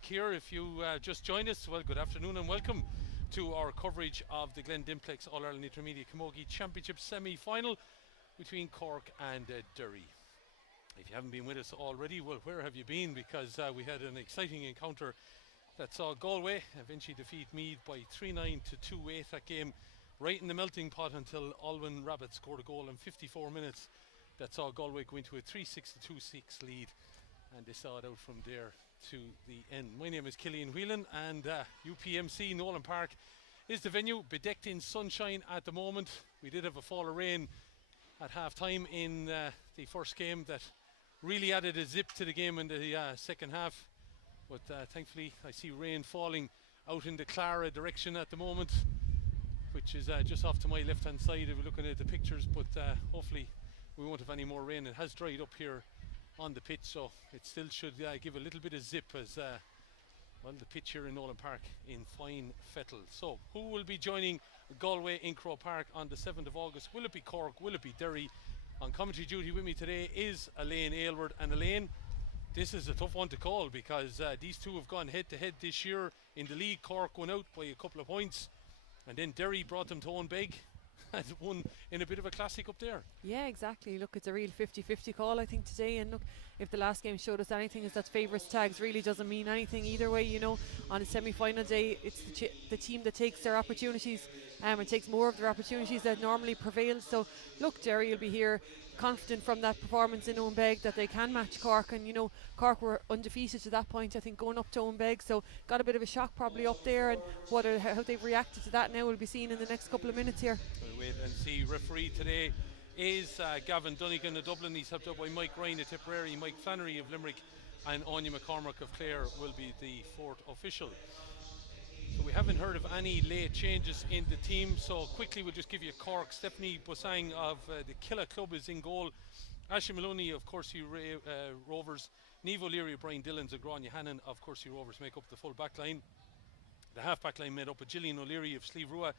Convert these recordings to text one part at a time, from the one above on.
back here. If you just joined us, well, good afternoon and welcome to our coverage of the Glen Dimplex All-Ireland Intermediate Camogie Championship semi-final between Cork and Derry. If you haven't been with us already, well, where have you been? Because we had an exciting encounter that saw Galway eventually defeat Meath by 3-9 to 2-8. That game right in the melting pot until Alwyn Rabbit scored a goal in 54 minutes. That saw Galway go into a 3-6 to 2-6 lead, and they saw it out from there to the end. My name is Killian Whelan, and UPMC Nolan Park is the venue, bedecked in sunshine at the moment. We did have a fall of rain at half time in the first game that really added a zip to the game in the second half, but thankfully I see rain falling out in the Clara direction at the moment, which is just off to my left hand side if we're looking at the pictures, but hopefully we won't have any more rain. It has dried up here on the pitch, so it still should give a little bit of zip as well, the pitch here in Nolan Park in fine fettle. So who will be joining Galway in Croke Park on the 7th of August? Will it be Cork? Will it be Derry? On commentary duty with me today is Elaine Aylward. And Elaine, this is a tough one to call because these two have gone head to head this year in the league. Cork won out by a couple of points, and then Derry brought them to Owenbeg and won in a bit of a classic up there. Yeah, exactly. Look, it's a real 50-50 call, I think, today. And look, if the last game showed us anything, is that favourites tags really doesn't mean anything either way. You know, on a semi-final day, it's the team that takes their opportunities and takes more of their opportunities that normally prevail. So look, Derry will be here confident from that performance in Owenbeg that they can match Cork, and you know, Cork were undefeated to that point, I think, going up to Owenbeg, so got a bit of a shock probably up there, and how they've reacted to that now will be seen in the next couple of minutes here. We'll wait and see. Referee today is Gavin Dunnigan of Dublin. He's helped out by Mike Ryan of Tipperary, Mike Flannery of Limerick, and Anya McCormack of Clare will be the fourth official. So we haven't heard of any late changes in the team, so quickly we'll just give you Cork. Stephanie Bosang of the Killa Club is in goal. Ashley Maloney of Corsi Rovers. Niamh O'Leary of Brian Dillon's, and Grania Hannon of Corsi Rovers make up the full back line. The half back line made up of Gillian O'Leary of Slieve Rua,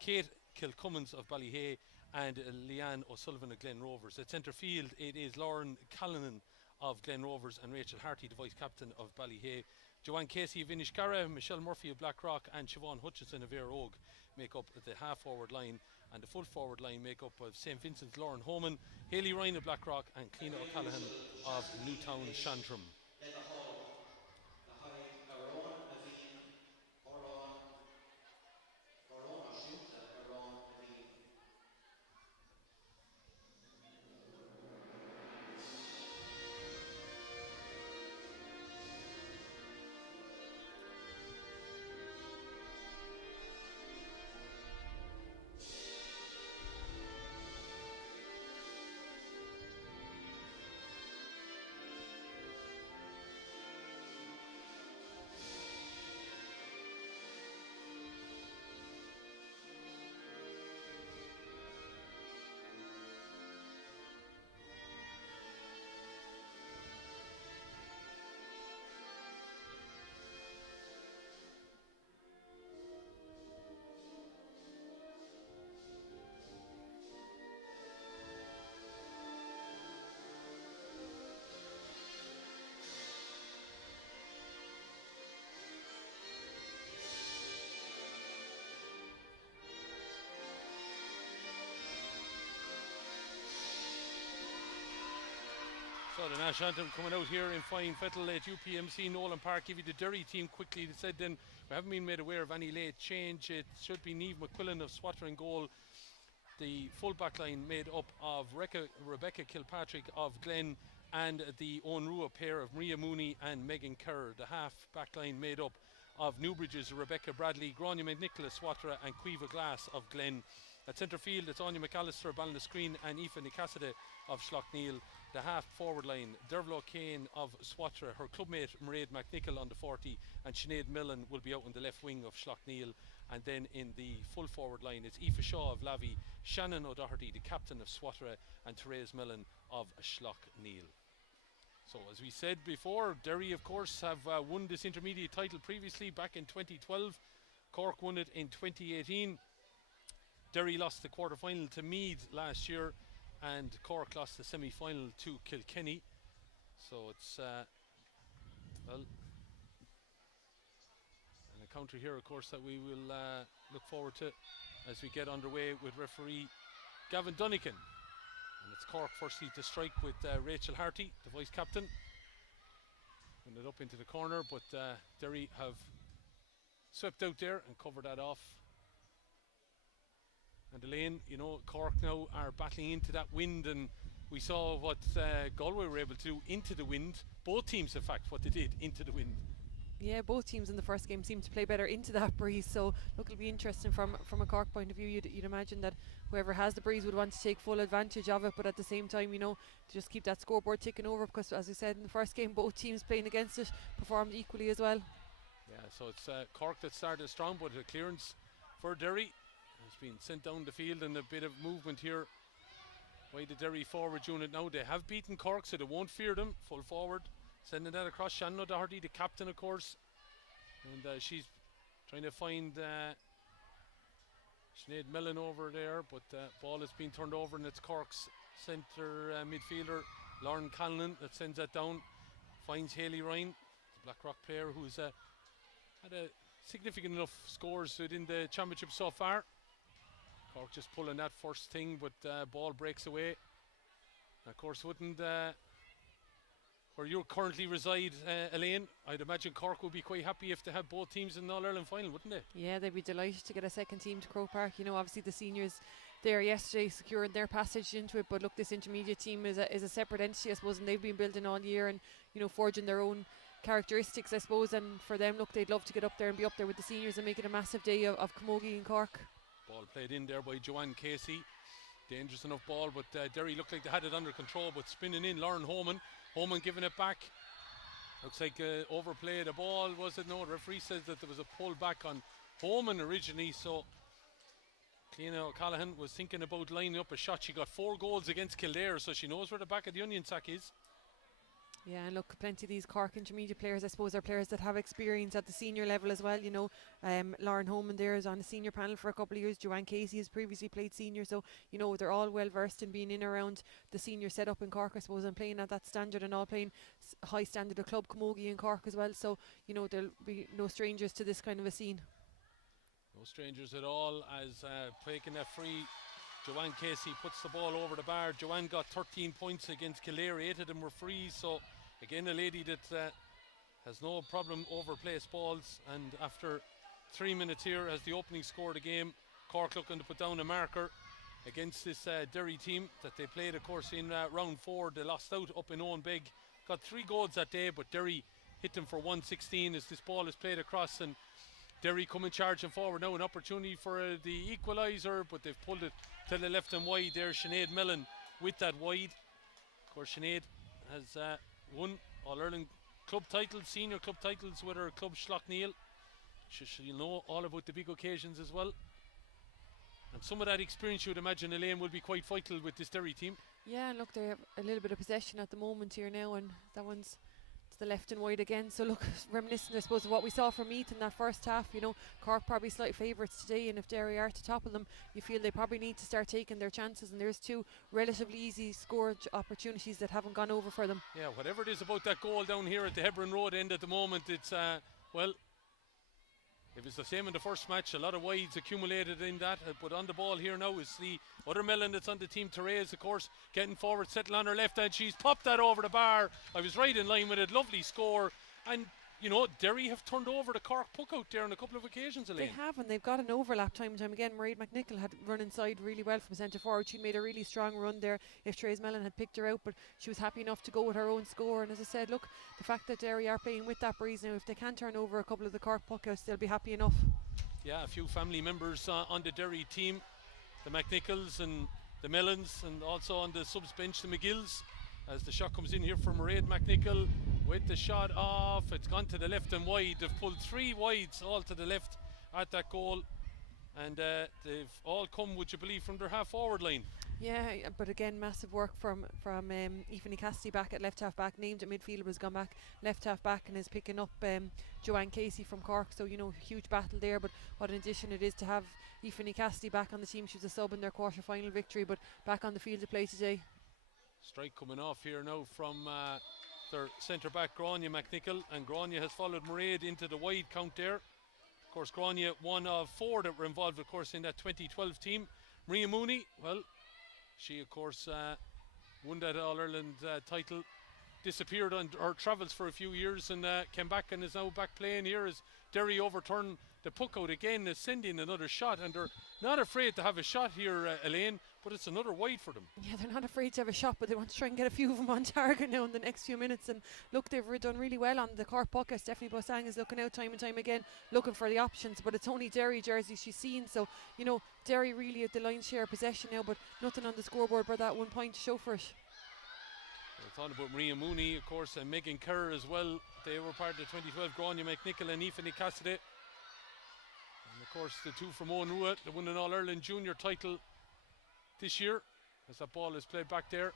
Kate Kilcummins of Ballyhay, and Leanne O'Sullivan of Glen Rovers. At centre field it is Lauren Callanan of Glen Rovers and Rachel Harty, the vice captain of Ballyhay. Joanne Casey of Inishcara, Michelle Murphy of Blackrock, and Siobhan Hutchinson of Éire Óg make up the half forward line, and the full forward line make up of St Vincent's Lauren Homan, Hayley Ryan of Blackrock, and Cliona O'Callaghan of Newtown Shantram. So the Nash Anthem coming out here in fine fettle at UPMC Nolan Park. Give you the Derry team quickly. They said then we haven't been made aware of any late change. It should be Niamh McQuillan of Swatter in goal. The full back line made up of Rebecca Kilpatrick of Glen, and the Onrua pair of Maria Mooney and Megan Kerr. The half back line made up of Newbridge's Rebecca Bradley, Grania McNicholas Swatter, and Cueva Glass of Glen. At centre field it's Anya McAllister of Ballinascreen and Aoife Nicassida of Schlockneil. The half forward line, Dervla Kane of Swatra, her clubmate Mairead McNichol on the 40, and Sinead Millen will be out on the left wing of Schlockneil. And then in the full forward line it's Aoife Shaw of Lavey, Shannon O'Doherty, the captain of Swatra, and Therese Millen of Schlockneil. So as we said before, Derry of course have won this intermediate title previously back in 2012. Cork won it in 2018. Derry lost the quarter-final to Meath last year, and Cork lost the semi-final to Kilkenny. So it's well, encounter here, of course, that we will look forward to as we get underway with referee Gavin Dunnigan. And it's Cork firstly to strike with Rachel Harty, the vice captain. Putting it up into the corner, but Derry have swept out there and covered that off. And Elaine, you know, Cork now are battling into that wind, and we saw what Galway were able to do into the wind. Both teams, in fact, what they did into the wind. Yeah, both teams in the first game seemed to play better into that breeze, so look, it'll be interesting from a Cork point of view. You'd imagine that whoever has the breeze would want to take full advantage of it, but at the same time, you know, to just keep that scoreboard ticking over, because as I said in the first game, both teams playing against it performed equally as well. Yeah, so it's Cork that started strong, but a clearance for Derry has been sent down the field, and a bit of movement here by the Derry forward unit now. They have beaten Cork, so they won't fear them. Full forward, sending that across. Shannon O'Doherty, the captain, of course, and she's trying to find Sinead Mellon over there, but ball has been turned over, and it's Cork's centre midfielder Lauren Callan that sends that down. Finds Hayley Ryan, the Blackrock player who's had a significant enough scores within the championship so far. Cork just pulling that first thing, but ball breaks away. Of course, wouldn't where you currently reside, Elaine, I'd imagine Cork would be quite happy if they had both teams in the All-Ireland final, wouldn't they? Yeah, they'd be delighted to get a second team to Croke Park. You know, obviously the seniors there yesterday secured their passage into it, but look, this intermediate team is a separate entity, I suppose, and they've been building all year and, you know, forging their own characteristics, I suppose, and for them, look, they'd love to get up there and be up there with the seniors and make it a massive day of camogie in Cork. Ball played in there by Joanne Casey. Dangerous enough ball, but Derry looked like they had it under control, but spinning in Lauren Homan. Homan giving it back. Looks like overplayed a ball, was it? No, the referee says that there was a pull back on Homan originally, so Cleena O'Callaghan was thinking about lining up a shot. She got 4 goals against Kildare, so she knows where the back of the onion sack is. Yeah, and look, plenty of these Cork intermediate players, I suppose, are players that have experience at the senior level as well. You know, Lauren Homan there is on the senior panel for a couple of years. Joanne Casey has previously played senior, so, you know, they're all well versed in being in around the senior setup in Cork, I suppose, and playing at that standard, and all playing high standard of club camogie in Cork as well. So, you know, there'll be no strangers to this kind of a scene. No strangers at all, as taking that free, Joanne Casey puts the ball over the bar. Joanne got 13 points against Kildare, 8 of them were frees, so again a lady that has no problem over placed balls. And after 3 minutes here, as the opening score of the game, Cork looking to put down a marker against this Derry team that they played, of course, in round 4. They lost out up in Owenbeg, got 3 goals that day, but Derry hit them for 116 as this ball is played across, and Derry coming charging forward now. An opportunity for the equaliser, but they've pulled it to the left and wide there. Sinead Mellon with that wide. Of course, Sinead has won All-Ireland club titles, senior club titles with her club Schlockneal. She'll know all about the big occasions as well. And some of that experience, you would imagine, Elaine, will be quite vital with this Derry team. Yeah, and look, they have a little bit of possession at the moment here now, and that one's to the left and wide again. So look, reminiscent, I suppose, of what we saw from Meath in that first half. You know, Cork probably slight favourites today, and if Derry are to topple them, you feel they probably need to start taking their chances, and there's 2 relatively easy score opportunities that haven't gone over for them. Yeah, whatever it is about that goal down here at the Hebron Road end at the moment, it's well, it was the same in the first match. A lot of wides accumulated in that, but on the ball here now is the other Mellon that's on the team. Therese, of course, getting forward, settle on her left hand. She's popped that over the bar. I was right in line with it. Lovely score. And, you know, Derry have turned over the Cork puck out there on a couple of occasions, Elaine. They have, and they've got an overlap time and time again. Mairead McNichol had run inside really well from centre forward. She made a really strong run there if Therese Mellon had picked her out, but she was happy enough to go with her own score. And as I said, look, the fact that Derry are playing with that breeze now, if they can turn over a couple of the Cork puck outs, they'll be happy enough. Yeah, a few family members on the Derry team, the McNichols and the Mellons, and also on the subs bench, the McGills, as the shot comes in here from Mairead McNichol with the shot off. It's gone to the left and wide. They've pulled 3 wides all to the left at that goal, and they've all come, would you believe, from their half forward line. Yeah, but again, massive work from Aoife Cassidy back at left half back. Named at midfielder, has gone back left half back and is picking up Joanne Casey from Cork. So, you know, huge battle there, but what an addition it is to have Aoife Cassidy back on the team. She was a sub in their quarter final victory, but back on the field to play today. Strike coming off here now from their centre back Grania McNichol, and Grania has followed Mairead into the wide count there. Of course, Grania, one of 4 that were involved, of course, in that 2012 team. Maria Mooney, well, she, of course, won that All-Ireland title, disappeared on her travels for a few years and came back and is now back playing here as Derry overturned the puck out again, sending another shot, and they're not afraid to have a shot here, Elaine, but it's another wide for them. Yeah, they're not afraid to have a shot, but they want to try and get a few of them on target now in the next few minutes. And look, they've done really well on the Cork puck. Stephanie Bosang is looking out time and time again, looking for the options, but it's only Derry jerseys she's seen. So, you know, Derry really at the lion's share of possession now, but nothing on the scoreboard but that 1 point to show for it. I thought about Maria Mooney, of course, and Megan Kerr as well. They were part of the 2012 Grania McNichol and Aoife Cassidy. And of course, the 2 from Owenrua, they won an All-Ireland Junior title this year, as that ball is played back there.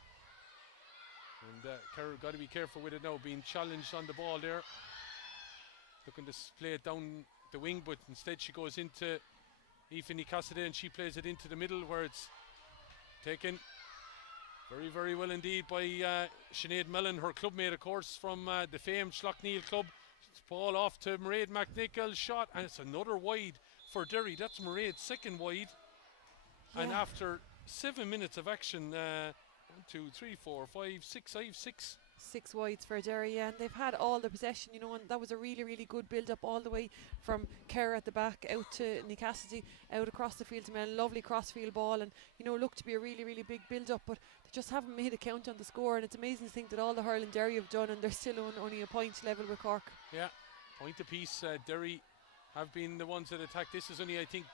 And Kerr got to be careful with it now, being challenged on the ball there. Looking to play it down the wing, but instead she goes into Aoife Cassidy and she plays it into the middle where it's taken very, very well indeed by Sinead Mellon, her clubmate, of course, from the famed Schlockneil club. Ball off to Mairead McNichol, shot, and it's another wide for Derry. That's Mairead's second wide. Yeah. And after 7 minutes of action, 1, 2, 3, 4, 5, 6, 6. 6 wides for Derry, yeah, and they've had all the possession, you know, and that was a really, really good build up all the way from Kerr at the back out to Nick Cassidy, out across the field to Mellon. Lovely crossfield ball, and you know, looked to be a really, really big build up, but they just haven't made a count on the score. And it's amazing to think that all the hurling Derry have done, and they're still only a point level with Cork. Yeah, point apiece. Derry have been the ones that attack. This is only, I think,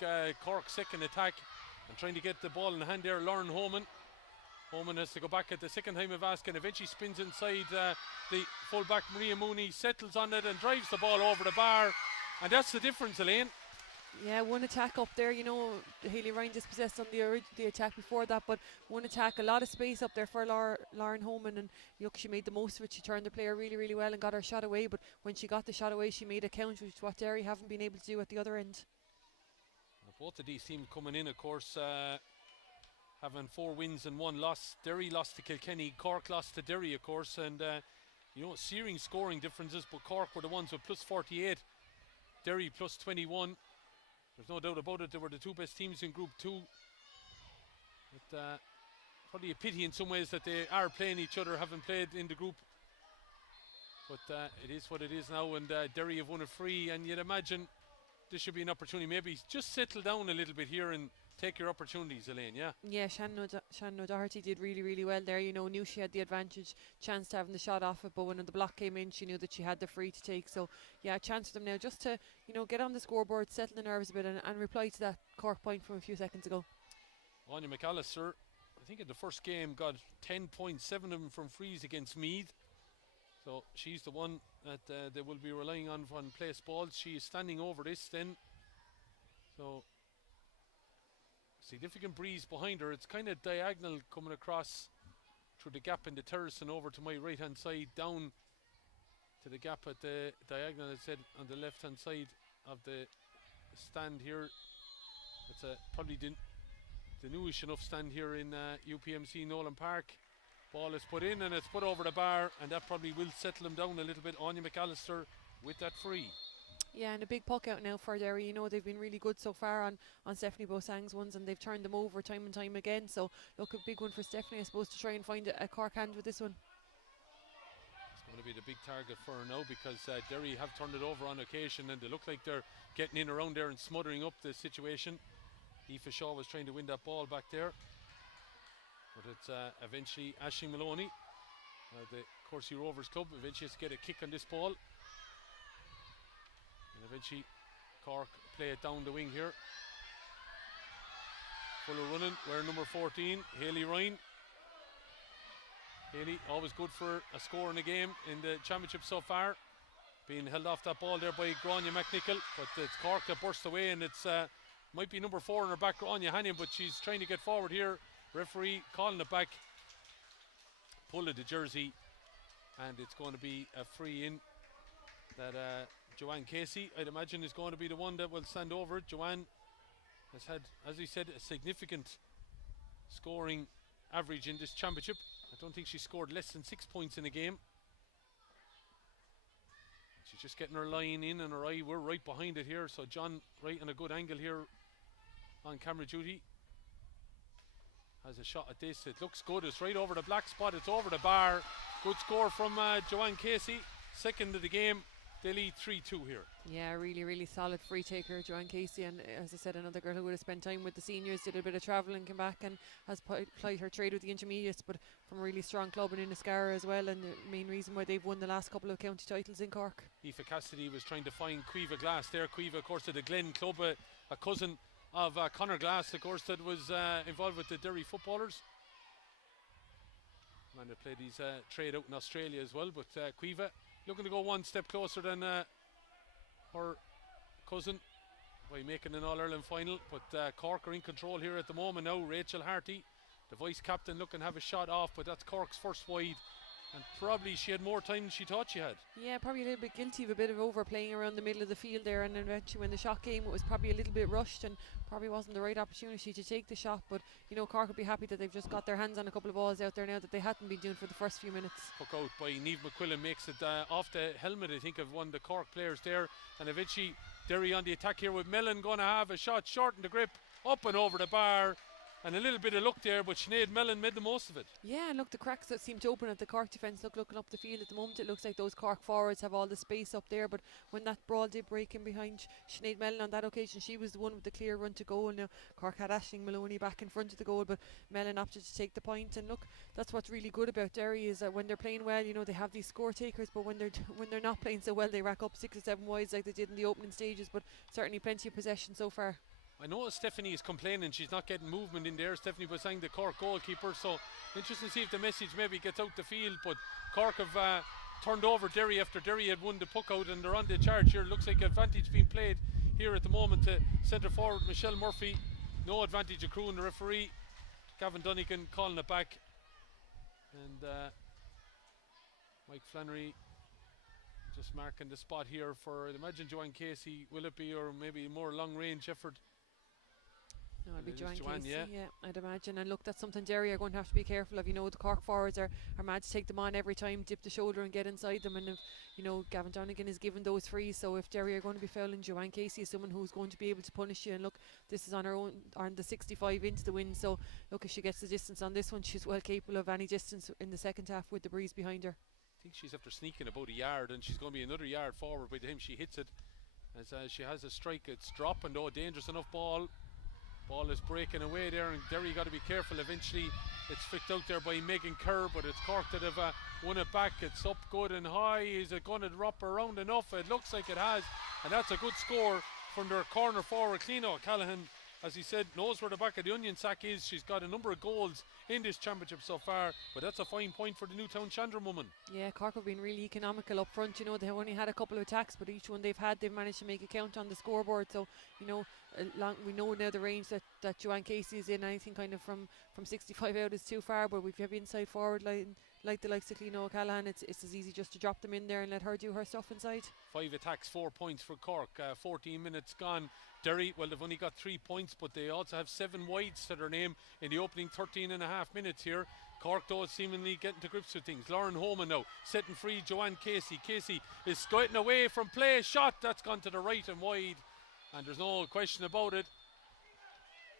Cork's second attack, and trying to get the ball in hand there, Lauren Homan. Homan has to go back at the second time of asking. Eventually spins inside the full-back Maria Mooney, settles on it and drives the ball over the bar. And that's the difference, Elaine. Yeah, one attack up there, you know, Hayley Ryan dispossessed on the attack before that, but one attack, a lot of space up there for Lauren Homan, and look, she made the most of it. She turned the player really, really well and got her shot away, but when she got the shot away, she made a count, which is what Derry haven't been able to do at the other end. Both of these teams coming in, of course, having 4 wins and 1 loss. Derry lost to Kilkenny, Cork lost to Derry, of course, and you know, searing scoring differences, but Cork were the ones with plus 48, Derry plus 21. There's no doubt about it, they were the 2 best teams in Group 2. But probably a pity in some ways that they are playing each other, haven't played in the group. But it is what it is now, and Derry have won a free, and you'd imagine this should be an opportunity. Maybe just settle down a little bit here and take your opportunities, Elaine, yeah? Yeah, Shannon O'Doherty did really, really well there. You know, knew she had the advantage, chance to having the shot off it, but when the block came in, she knew that she had the free to take. So, yeah, a chance for them now just to, you know, get on the scoreboard, settle the nerves a bit, and reply to that Cork point from a few seconds ago. Anya McAllister, I think in the first game, got 10 points, 7 of them from frees against Meath. So she's the one that they will be relying on place balls. She is standing over this then. So significant breeze behind her. It's kind of diagonal coming across through the gap in the terrace and over to my right hand side, down to the gap at the diagonal, I said, on the left hand side of the stand here. It's probably the newish enough stand here in UPMC Nolan Park. Ball is put in and it's put over the bar, and that probably will settle them down a little bit. Anya McAllister with that free. Yeah, and a big puck out now for Derry. You know, they've been really good so far on Stephanie Bosang's ones, and they've turned them over time and time again. So look, a big one for Stephanie, I suppose, to try and find a Cork hand with this one. It's going to be the big target for her now, because Derry have turned it over on occasion, and they look like they're getting in around there and smothering up the situation. Aoife Shaw was trying to win that ball back there, but it's eventually Aisling Maloney, the Corsie Rovers club, eventually has to get a kick on this ball. And eventually Cork play it down the wing here. Full of running, wearing number 14, Hayley Ryan. Hayley, always good for a score in a game in the championship so far. Being held off that ball there by Grania McNichol, but it's Cork that burst away, and it's might be number 4 in her back, Grania Hannion, but she's trying to get forward here. Referee calling it back, pull of the jersey, and it's going to be a free in that Joanne Casey, I'd imagine, is going to be the one that will stand over it. Joanne has had, as we said, a significant scoring average in this championship. I don't think she scored less than 6 points in a game. She's just getting her line in and her eye. We're right behind it here. So John right on a good angle here on camera duty. Has a shot at this. It looks good. It's right over the black spot. It's over the bar. Good score from Joanne Casey. Second of the game. They lead 3-2 here. Yeah, really, really solid free taker, Joanne Casey. And as I said, another girl who would have spent time with the seniors, did a bit of travel and came back and has plied her trade with the intermediates, but from a really strong club and in Ascara as well. And the main reason why they've won the last couple of county titles in Cork. Aoife Cassidy was trying to find Cueva Glass there. Cueva, of course, of the Glen club, a cousin of Conor Glass, of course, that was involved with the Derry footballers. Man that played his trade out in Australia as well. But Cueva looking to go one step closer than her cousin by making an All-Ireland final. But Cork are in control here at the moment now. Rachel Harty, the vice captain, looking to have a shot off, but that's Cork's first wide. And probably she had more time than she thought she had. Yeah, probably a little bit guilty of a bit of overplaying around the middle of the field there, and eventually when the shot came it was probably a little bit rushed and probably wasn't the right opportunity to take the shot. But you know, Cork will be happy that they've just got their hands on a couple of balls out there now that they hadn't been doing for the first few minutes. Hook out by Niamh McQuillan makes it off the helmet, I think, of one of the Cork players there. And eventually Derry on the attack here with Mellon going to have a shot short in the grip, up and over the bar. And a little bit of luck there, but Sinead Mellon made the most of it. Yeah, and look, the cracks that seem to open at the Cork defence. Looking up the field at the moment, it looks like those Cork forwards have all the space up there. But when that ball did break in behind Sinead Mellon on that occasion, she was the one with the clear run to goal. Now Cork had Aisling Maloney back in front of the goal, but Mellon opted to take the point. And look, that's what's really good about Derry, is that when they're playing well, you know, they have these score takers. But when they're not playing so well, they rack up 6 or 7 wides like they did in the opening stages. But certainly plenty of possession so far. I know Stephanie is complaining she's not getting movement in there. Stephanie Basang, the Cork goalkeeper. So interesting to see if the message maybe gets out the field. But Cork have turned over Derry after Derry had won the puck out, and they're on the charge here. Looks like advantage being played here at the moment to centre forward Michelle Murphy. No advantage accruing. The referee Gavin Dunnigan calling it back, and Mike Flannery just marking the spot here for, I'd imagine, Joanne Casey. Will it be, or maybe more long range effort? No, it'll be Joanne Casey, yeah, I'd imagine. And look, that's something Derry are going to have to be careful of. You know, the Cork forwards are mad to take them on every time, dip the shoulder and get inside them. And if, you know, Gavin Donegan is given those frees, so if Derry are going to be fouling, Joanne Casey is someone who's going to be able to punish you. And look, this is on her own, on the 65 into the wind, so look, if she gets the distance on this one, she's well capable of any distance in the second half with the breeze behind her. I think she's after sneaking about a yard, and she's going to be another yard forward by the time she hits it. As she has a strike, it's dropping though, dangerous enough ball. Ball is breaking away there, and Derry got to be careful. Eventually it's flicked out there by Megan Kerr, but it's Cork that have won it back. It's up good and high. Is it going to drop around enough? It looks like it has, and that's a good score from their corner forward. Cliona O'Callaghan, as he said, knows where the back of the onion sack is. She's got a number of goals in this championship so far, but that's a fine point for the Newtown Chandler woman. Yeah, Cork have been really economical up front. You know, they've only had a couple of attacks, but each one they've managed to make a count on the scoreboard. So, you know, we know now the range that Joanne Casey is in. Anything kind of from 65 out is too far, but if you have inside forward line like the likes of Cliona O'Callaghan, it's as easy just to drop them in there and let her do her stuff inside. 5 attacks, 4 points for Cork. 14 minutes gone. Derry, well, they've only got 3 points, but they also have 7 wides to their name in the opening 13 and a half minutes here. Cork, though, is seemingly getting to grips with things. Lauren Holman now setting free Joanne Casey. Casey is skating away from play. Shot, that's gone to the right and wide, and there's no question about it.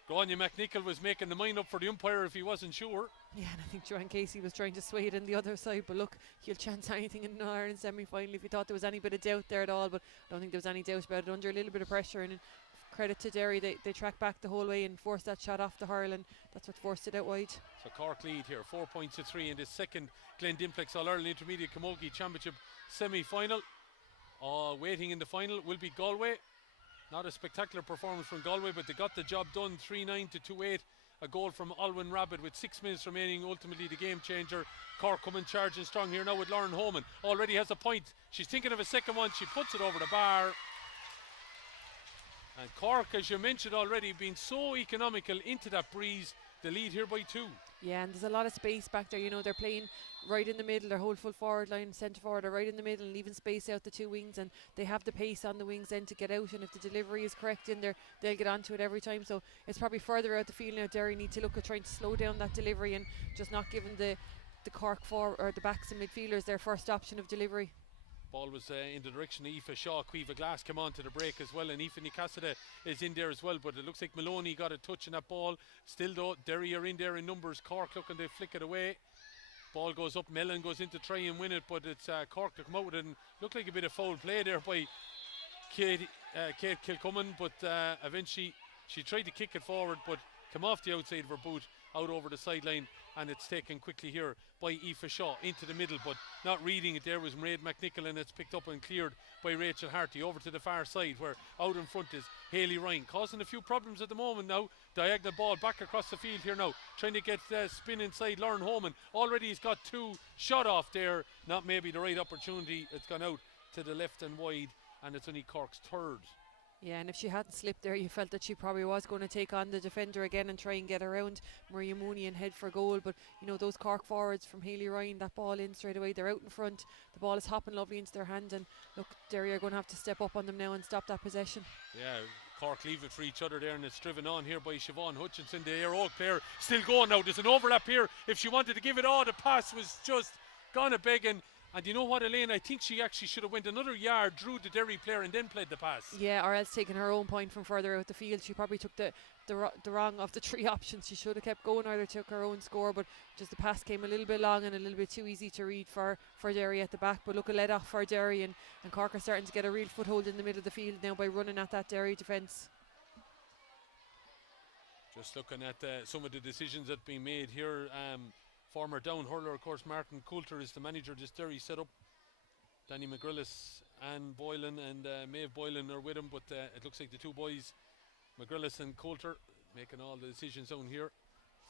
Grania McNichol was making the mind up for the umpire if he wasn't sure. Yeah, and I think Joanne Casey was trying to sway it in the other side, but look, he'll chance anything in an Ireland semi-final if you thought there was any bit of doubt there at all, but I don't think there was any doubt about it. Under a little bit of pressure, and credit to Derry, they tracked back the whole way and forced that shot off the hurl, and that's what forced it out wide. So Cork lead here, 4 points to 3 in the second Glen Dimplex All-Ireland Intermediate Camogie Championship semi-final. Waiting in the final will be Galway. Not a spectacular performance from Galway, but they got the job done, 3-9 to 2-8. A goal from Alwyn Rabbit with 6 minutes remaining, ultimately the game changer. Cork coming charging strong here now with Lauren Holman. Already has a point. She's thinking of a second one. She puts it over the bar. And Cork, as you mentioned already, being so economical into that breeze, the lead here by 2. Yeah, and there's a lot of space back there. You know, they're playing right in the middle. Their whole full forward line, centre forward are right in the middle and leaving space out the 2 wings, and they have the pace on the wings then to get out, and if the delivery is correct in there, they'll get onto it every time. So it's probably further out the field now. Derry need to look at trying to slow down that delivery and just not giving the Cork forward or the backs and midfielders their first option of delivery. Ball was in the direction of Aoife Shaw. Cueva Glass came on to the break as well, and Aoife Nicasida is in there as well, but it looks like Maloney got a touch on that ball. Still though, Derry are in there in numbers. Cork looking to flick it away. Ball goes up, Mellon goes in to try and win it, but it's Cork to come out with it, and looked like a bit of foul play there by Kate Kilcummin, but eventually she tried to kick it forward, but come off the outside of her boot, out over the sideline, and it's taken quickly here by Aoife Shaw into the middle, but not reading it there was Mairead McNichol, and it's picked up and cleared by Rachel Harty over to the far side, where out in front is Hayley Ryan, causing a few problems at the moment now. Diagonal ball back across the field here now, trying to get spin inside Lauren Holman. Already he's got two shot off there, not maybe the right opportunity. It's gone out to the left and wide, and it's only Cork's third. Yeah, and if she hadn't slipped there, you felt that she probably was going to take on the defender again and try and get around Maria Mooney and head for goal. But, you know, those Cork forwards from Hayley Ryan, that ball in straight away, they're out in front. The ball is hopping lovely into their hand, and look, Derry are going to have to step up on them now and stop that possession. Yeah, Cork leave it for each other there, and it's driven on here by Siobhan Hutchinson, the Air Oak player. Still going now, there's an overlap here. If she wanted to give it all, the pass was just gone a begging. And you know what, Elaine, I think she actually should have went another yard, drew the Derry player and then played the pass. Yeah, or else taking her own point from further out the field. She probably took the wrong of the three options. She should have kept going, either took her own score, but just the pass came a little bit long and a little bit too easy to read for Derry at the back. But look, a let off for Derry, and Cork are starting to get a real foothold in the middle of the field now by running at that Derry defence. Just looking at some of the decisions that have been made here. Former down hurler, of course, Martin Coulter is the manager of this Derry setup. Danny McGrillis, Anne Boylan and Maeve Boylan are with him, but it looks like the two boys, McGrillis and Coulter, making all the decisions down here.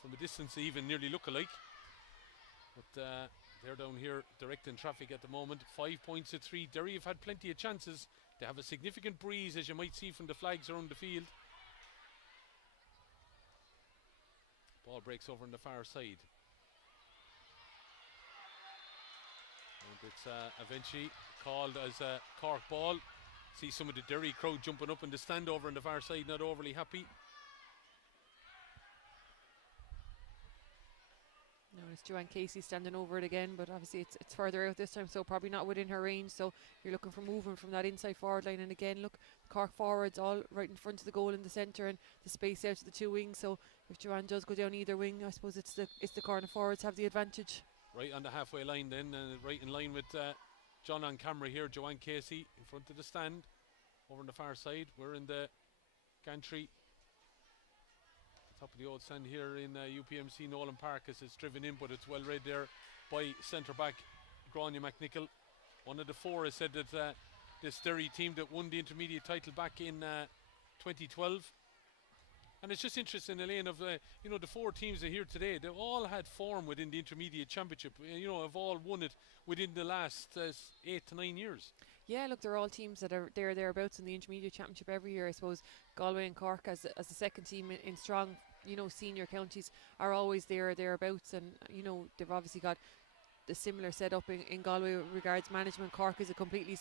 From a distance they even nearly look alike, but they're down here directing traffic at the moment. 5 points to 3. Derry have had plenty of chances. They have a significant breeze, as you might see from the flags around the field. Ball breaks over on the far side. And it's eventually called as a Cork ball. See some of the Derry crowd jumping up in the stand over on the far side, not overly happy. No, it's Joanne Casey standing over it again, but obviously it's further out this time, so probably not within her range. So you're looking for movement from that inside forward line. And again, look, Cork forwards all right in front of the goal in the centre, and the space out to the two wings. So if Joanne does go down either wing, I suppose it's the corner forwards have the advantage. Right on the halfway line then, right in line with John on camera here. Joanne Casey in front of the stand over on the far side. We're in the gantry, top of the old stand here in UPMC Nolan Park, as it's driven in, but it's well read there by centre back Grania McNichol. One of the four has said that this Derry team that won the intermediate title back in 2012. And it's just interesting, Elaine, of the four teams that are here today, they've all had form within the intermediate championship. Have all won it within the last 8 to 9 years. Yeah, look, they're all teams that are thereabouts in the intermediate championship every year. I suppose Galway and Cork as the second team in strong, senior counties are always thereabouts, and they've obviously got the similar setup in Galway with regards management. Cork is a completely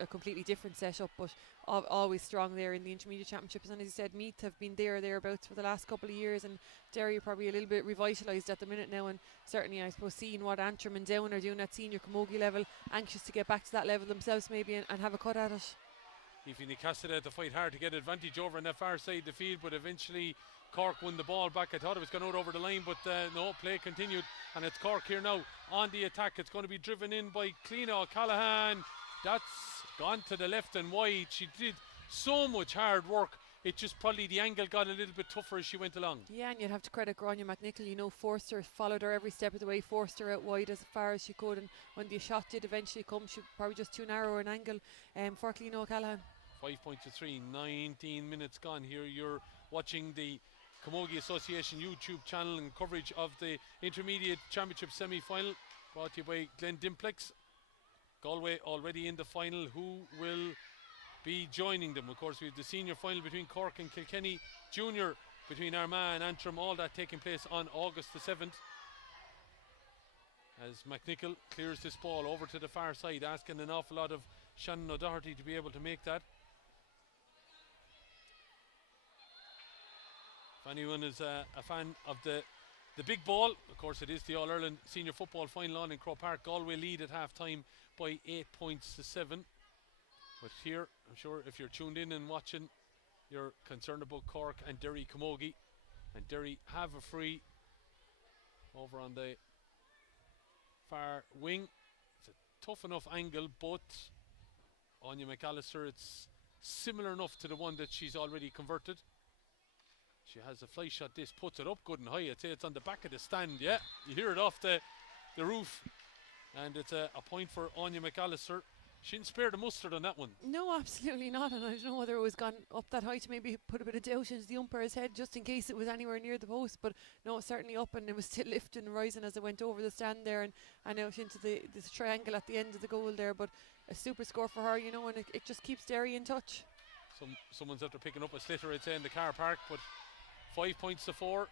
a completely different setup, but always strong there in the intermediate championships. And as you said, Meath have been thereabouts for the last couple of years, and Derry are probably a little bit revitalised at the minute now, and certainly I suppose seeing what Antrim and Down are doing at senior camogie level, anxious to get back to that level themselves maybe and have a cut at it. Aoife Nicasida had to fight hard to get advantage over on that far side of the field, but eventually Cork won the ball back. I thought it was going out over the line, but no, play continued, and it's Cork here now on the attack. It's going to be driven in by Cleena O'Callaghan. That's gone to the left and wide. She did so much hard work. It just probably the angle got a little bit tougher as she went along. Yeah, and you'd have to credit Grania McNichol, forced her, followed her every step of the way, forced her out wide as far as she could, and when the shot did eventually come, she probably just too narrow an angle for Cleena O'Callaghan. 5 points to 3, 19 minutes gone here. You're watching the Camogie Association YouTube channel and coverage of the Intermediate Championship semi-final, brought to you by Glen Dimplex. Galway already in the final. Who will be joining them? Of course, we have the senior final between Cork and Kilkenny, junior between Armagh and Antrim, all that taking place on August the 7th. As McNichol clears this ball over to the far side, asking an awful lot of Shannon O'Doherty to be able to make that. If anyone is a fan of the the big ball. Of course, it is the All-Ireland Senior Football Final on in Croke Park. Galway lead at half-time by 8 points to 7. But here, I'm sure if you're tuned in and watching, you're concerned about Cork and Derry Camogie. And Derry have a free over on the far wing. It's a tough enough angle, but Anya McAllister, it's similar enough to the one that she's already converted. She has a fly shot. This puts it up good and high. I'd say it's on the back of the stand. Yeah, you hear it off the roof. And it's a point for Anya McAllister. She didn't spare the mustard on that one. No, absolutely not. And I don't know whether it was gone up that high to maybe put a bit of doubt into the umpire's head just in case it was anywhere near the post. But no, certainly up, and it was still lifting and rising as it went over the stand there and out into this triangle at the end of the goal there. But a super score for her, you know, and it just keeps Derry in touch. Someone's after picking up a slitter, I'd say, in the car park, but 5 points to 4.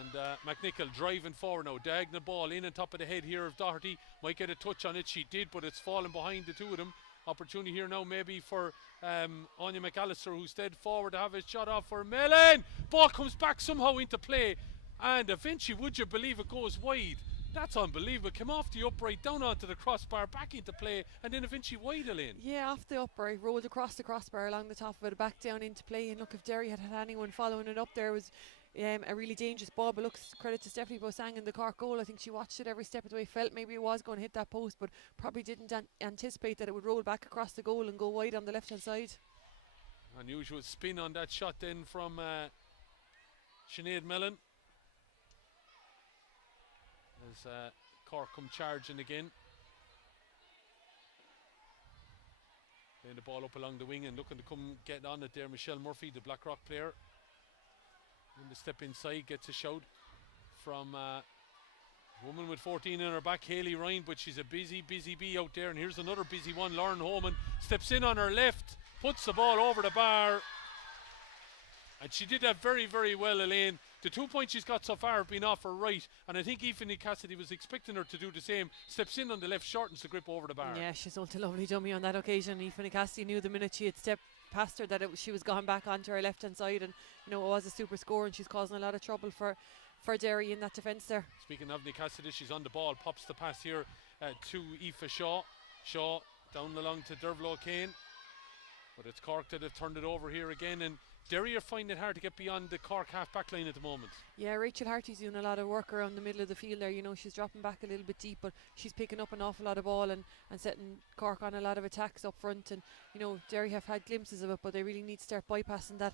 And McNichol driving forward now, diagonal ball in on top of the head here of Doherty. Might get a touch on it, she did, but it's fallen behind the two of them. Opportunity here now maybe for Anya McAllister, who's dead forward to have a shot off for Mellon. Ball comes back somehow into play, and eventually, would you believe, it goes wide. That's unbelievable. Came off the upright, down onto the crossbar, back into play, and then eventually wide, Elaine. Yeah, off the upright, rolled across the crossbar along the top of it, back down into play. And look, if Derry had anyone following it up there, it was a really dangerous ball. But look, credit to Stephanie Bosang in the Cork goal. I think she watched it every step of the way, felt maybe it was going to hit that post, but probably didn't anticipate that it would roll back across the goal and go wide on the left hand side. Unusual spin on that shot then from Sinead Mellon. As Cork come charging again. Playing the ball up along the wing and looking to come get on it there. Michelle Murphy, the Blackrock player. In the step inside, gets a shout from a woman with 14 in her back, Hayley Ryan, but she's a busy bee out there. And here's another busy one, Lauren Holman. Steps in on her left, puts the ball over the bar. And she did that very, very well, Elaine. The 2 points she's got so far have been off her right, and I think Aoife Cassidy was expecting her to do the same. Steps in on the left, shortens the grip over the bar. Yeah, she's ultra lovely dummy on that occasion. Aoife Cassidy knew the minute she had stepped past her that she was gone back onto her left hand side, and you know it was a super score, and she's causing a lot of trouble for Derry in that defence there. Speaking of Nick Cassidy, she's on the ball, pops the pass here to Aoife Shaw. Shaw down along to Derval O'Kane, but it's Cork that have turned it over here again, and Derry are finding it hard to get beyond the Cork half back line at the moment. Yeah, Rachel Harty's doing a lot of work around the middle of the field there. You know, she's dropping back a little bit deep, but she's picking up an awful lot of ball and setting Cork on a lot of attacks up front. And you know, Derry have had glimpses of it, but they really need to start bypassing that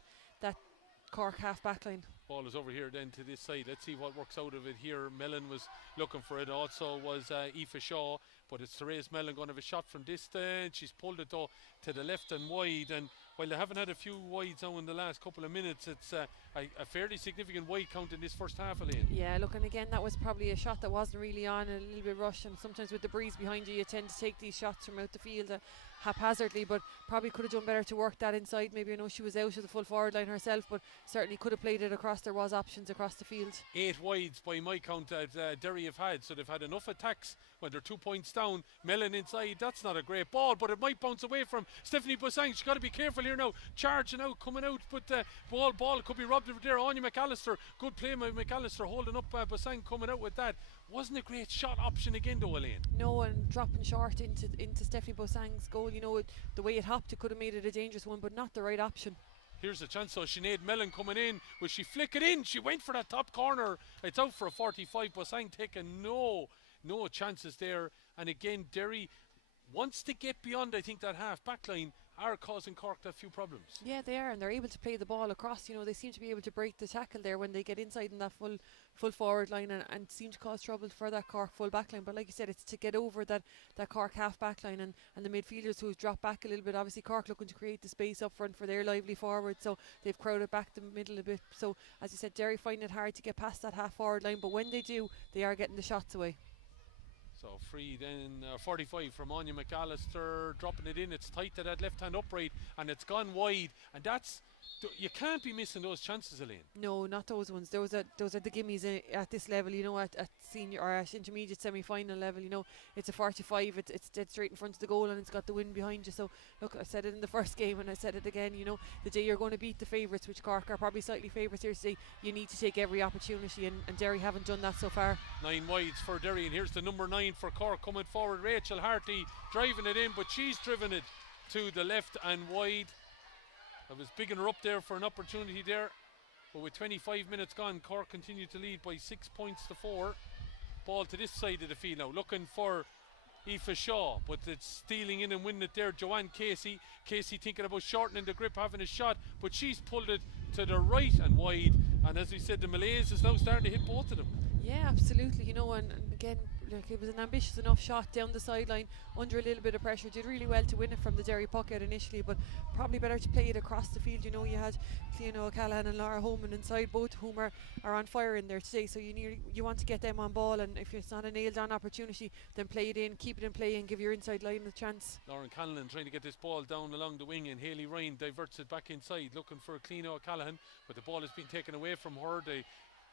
Cork half back line. Ball is over here then to this side. Let's see what works out of it here. Mellon was looking for it, also was Aoife Shaw, but it's Therese Mellon going to have a shot from distance. She's pulled it though to the left and wide, and while they haven't had a few wides now in the last couple of minutes, it's a fairly significant wide count in this first half, Elaine. Yeah, look, and again, that was probably a shot that wasn't really on, a little bit rushed, and sometimes with the breeze behind you, you tend to take these shots from out the field haphazardly, but probably could have done better to work that inside. Maybe I know she was out of the full forward line herself, but certainly could have played it across. There was options across the field. 8 wides by my count that Derry have had, so they've had enough attacks when they're 2 points down. Mellon inside, that's not a great ball, but it might bounce away from Stephanie Bosang. She's got to be careful here now, charging out, coming out, but ball could be robbed over there. Anya McAllister, good play by McAllister, holding up Bosang, coming out with that. Wasn't a great shot option again though, Elaine. No, and dropping short into Stephanie Bosang's goal, you know, the way it hopped, it could have made it a dangerous one, but not the right option. Here's a chance, so Sinead Mellon coming in. Will she flick it in? She went for that top corner. It's out for a 45. Bosang taking no chances there. And again, Derry wants to get beyond, I think, that half back line, are causing Cork a few problems. Yeah, they are, and they're able to play the ball across. You know, they seem to be able to break the tackle there when they get inside in that full forward line and seem to cause trouble for that Cork full back line. But like you said, it's to get over that Cork half back line and the midfielders who've dropped back a little bit. Obviously Cork looking to create the space up front for their lively forward, so they've crowded back the middle a bit. So as you said, Derry find it hard to get past that half forward line, but when they do, they are getting the shots away. So free then, 45 from Anya McAllister, dropping it in. It's tight to that left hand upright, and it's gone wide, and that's You can't be missing those chances, Elaine. No, not those ones. Those are the gimmies at this level. You know, at senior or at intermediate semi-final level. You know, it's a 45. It's dead straight in front of the goal, and it's got the wind behind you. So look, I said it in the first game, and I said it again. You know, the day you're going to beat the favourites, which Cork are probably slightly favourites here today, you need to take every opportunity, and Derry haven't done that so far. 9 wides for Derry, and here's the number 9 for Cork coming forward. Rachel Harty driving it in, but she's driven it to the left and wide. I was bigging her up there for an opportunity there, but with 25 minutes gone, Cork continue to lead by 6 points to 4. Ball to this side of the field now, looking for Aoife Shaw, but it's stealing in and winning it there. Joanne Casey thinking about shortening the grip, having a shot, but she's pulled it to the right and wide, and as we said, the Malays is now starting to hit both of them. Yeah, absolutely. You know, and again, like, it was an ambitious enough shot down the sideline under a little bit of pressure. Did really well to win it from the Derry puck out initially, but probably better to play it across the field. You know, you had Cleona O'Callaghan and Laura Holman inside, both of whom are on fire in there today. So you want to get them on ball, and if it's not a nailed on opportunity, then play it in, keep it in play, and give your inside line a chance. Lauren Callaghan trying to get this ball down along the wing, and Hayley Ryan diverts it back inside, looking for Cleona O'Callaghan, but the ball has been taken away from her. The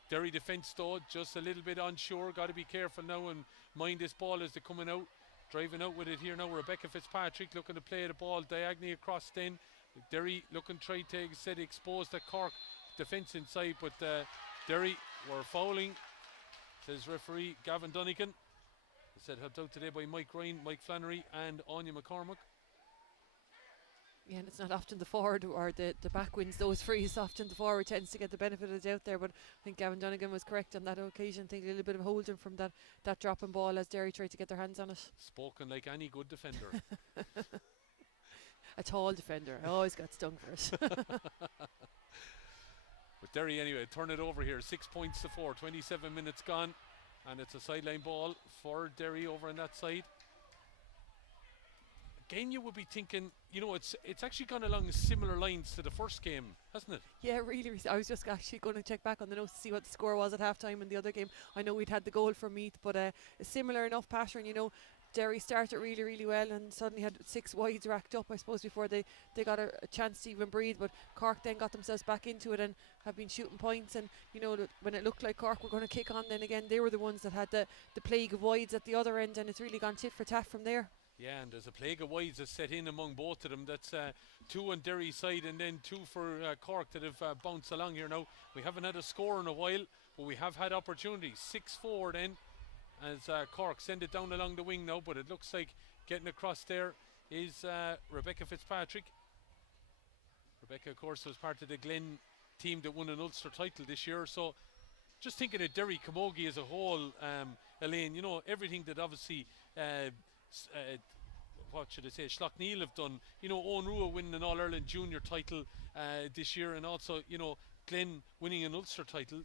Derry defence though just a little bit unsure. Got to be careful now and mind this ball as they're coming out, driving out with it here now. Rebecca Fitzpatrick looking to play the ball diagonally across then. Derry looking try to set exposed the Cork defence inside, but Derry were fouling, says referee Gavin Dunnigan. It said helped out today by Mike Ryan, Mike Flannery and Anya McCormack. Yeah, and it's not often the forward or the back wins those frees. Often the forward tends to get the benefit of the doubt there, but I think Gavin Dunnigan was correct on that occasion. I think a little bit of holding from that dropping ball as Derry tried to get their hands on it. Spoken like any good defender. A tall defender. I always got stung for it. But Derry anyway, turn it over here. 6 points to 4, 27 minutes gone, and it's a sideline ball for Derry over on that side. Again, you would be thinking, you know, it's actually gone along similar lines to the first game, hasn't it? Yeah, really. I was just actually going to check back on the notes to see what the score was at halftime in the other game. I know we'd had the goal from Meath, but a similar enough pattern, you know. Derry started really, really well and suddenly had 6 wides racked up, I suppose, before they got a chance to even breathe. But Cork then got themselves back into it and have been shooting points. And, you know, when it looked like Cork were going to kick on, then again, they were the ones that had the plague of wides at the other end, and it's really gone tit for tat from there. Yeah, and there's a plague of wides that's set in among both of them. That's 2 on Derry's side and then 2 for Cork that have bounced along here now. We haven't had a score in a while, but we have had opportunities. 6-4 then as Cork send it down along the wing now, but it looks like getting across there is Rebecca Fitzpatrick. Rebecca, of course, was part of the Glen team that won an Ulster title this year. So just thinking of Derry Camogie as a whole, Elaine, you know, everything that obviously what should I say, Schlockneil have done, you know, Owen Rua winning an All-Ireland junior title this year, and also, you know, Glen winning an Ulster title.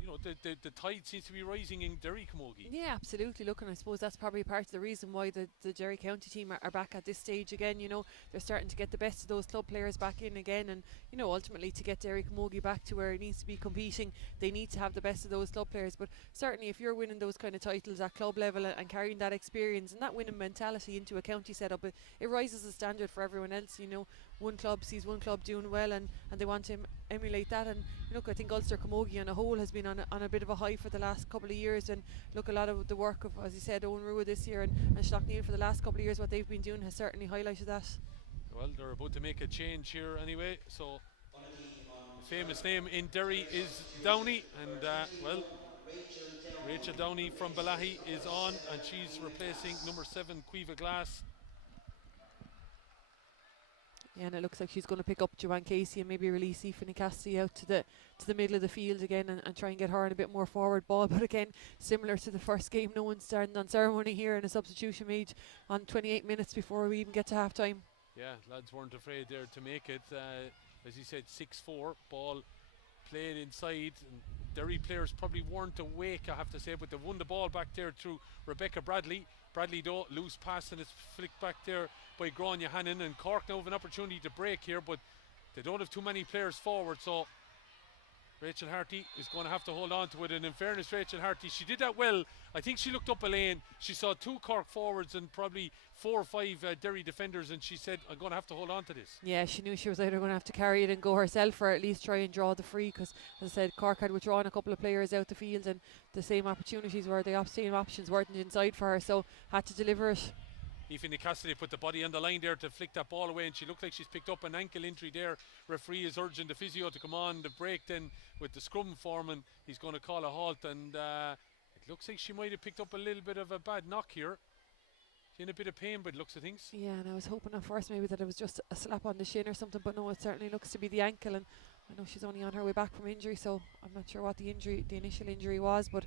You know, the tide seems to be rising in Derry Camogie. Yeah, absolutely. Look, and I suppose that's probably part of the reason why the Derry County team are back at this stage again. You know, they're starting to get the best of those club players back in again, and, you know, ultimately to get Derry Camogie back to where it needs to be competing, they need to have the best of those club players. But certainly if you're winning those kind of titles at club level and carrying that experience and that winning mentality into a county setup, it rises the standard for everyone else. You know, one club sees one club doing well and they want to emulate that. And look, I think Ulster Camogie on a whole has been on a bit of a high for the last couple of years, and look, a lot of the work of, as you said, Owen Rua this year and Schlockneil for the last couple of years, what they've been doing has certainly highlighted that. Well, they're about to make a change here anyway, so the famous name in Derry is Downey, and well, Rachel Downey from Balahi is on, and she's replacing number 7 Cueva Glass. Yeah, and it looks like she's going to pick up Joanne Casey and maybe release Aoife Cassidy out to the middle of the field again and try and get her in a bit more forward ball. But again, similar to the first game, no one's starting on ceremony here, and a substitution made on 28 minutes before we even get to half time. Yeah, lads weren't afraid there to make it. As you said, 6-4, ball played inside. And Derry players probably weren't awake, I have to say, but they won the ball back there through Rebecca Bradley. Bradley though, loose pass, and it's flicked back there by Grania Hannon, and Cork now have an opportunity to break here, but they don't have too many players forward, so Rachel Harty is going to have to hold on to it, and in fairness, Rachel Harty, she did that well. I think she looked up a lane, she saw 2 Cork forwards and probably 4 or 5 Derry defenders, and she said, I'm going to have to hold on to this. Yeah, she knew she was either going to have to carry it and go herself, or at least try and draw the free, because as I said, Cork had withdrawn a couple of players out the field, and the same opportunities were the same options weren't inside for her, so had to deliver it. Aoife Cassidy put the body on the line there to flick that ball away, and she looked like she's picked up an ankle injury there. Referee is urging the physio to come on. The break then with the scrum foreman, he's going to call a halt, and it looks like she might have picked up a little bit of a bad knock here. She's in a bit of pain by the looks of things. Yeah, and I was hoping at first maybe that it was just a slap on the shin or something, but no, it certainly looks to be the ankle, and I know she's only on her way back from injury, so I'm not sure what the initial injury was, but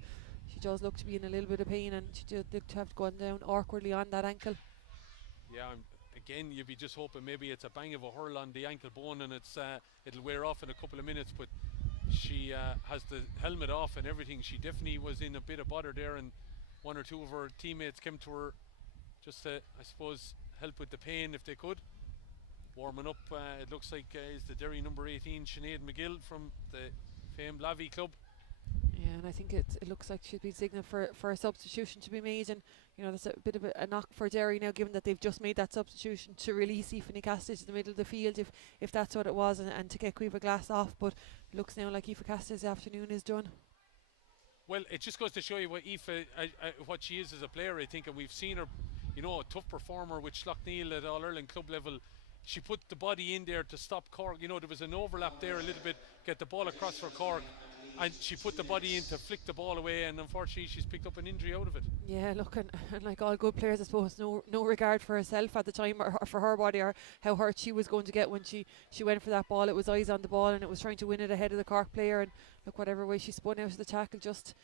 she does look to be in a little bit of pain, and she did look to have gone down awkwardly on that ankle. Yeah, again, you'd be just hoping maybe it's a bang of a hurl on the ankle bone, and it'll wear off in a couple of minutes, but she has the helmet off and everything. She definitely was in a bit of bother there, and 1 or 2 of her teammates came to her just to, I suppose, help with the pain if they could. Warming up, it looks like is the Derry number 18, Sinead McGill from the famed Lavey club. Yeah, and I think it looks like she'd be signalled for a substitution to be made, and you know that's a bit of a knock for Derry now, given that they've just made that substitution to release Aoife Cassidy to the middle of the field, if that's what it was, and to get Cueva Glass off. But it looks now like Aoife Cassidy's afternoon is done. Well, it just goes to show you what Aoife, what she is as a player, I think, and we've seen her, you know, a tough performer with Schlockneil at All-Ireland club level. She put the body in there to stop Cork. You know, there was an overlap there a little bit, get the ball across for Cork, and she put the body in to flick the ball away, and unfortunately she's picked up an injury out of it. Yeah, look, and like all good players, I suppose, no regard for herself at the time, or for her body, or how hurt she was going to get when she went for that ball. It was eyes on the ball, and it was trying to win it ahead of the Cork player, and look, whatever way she spun out of the tackle, just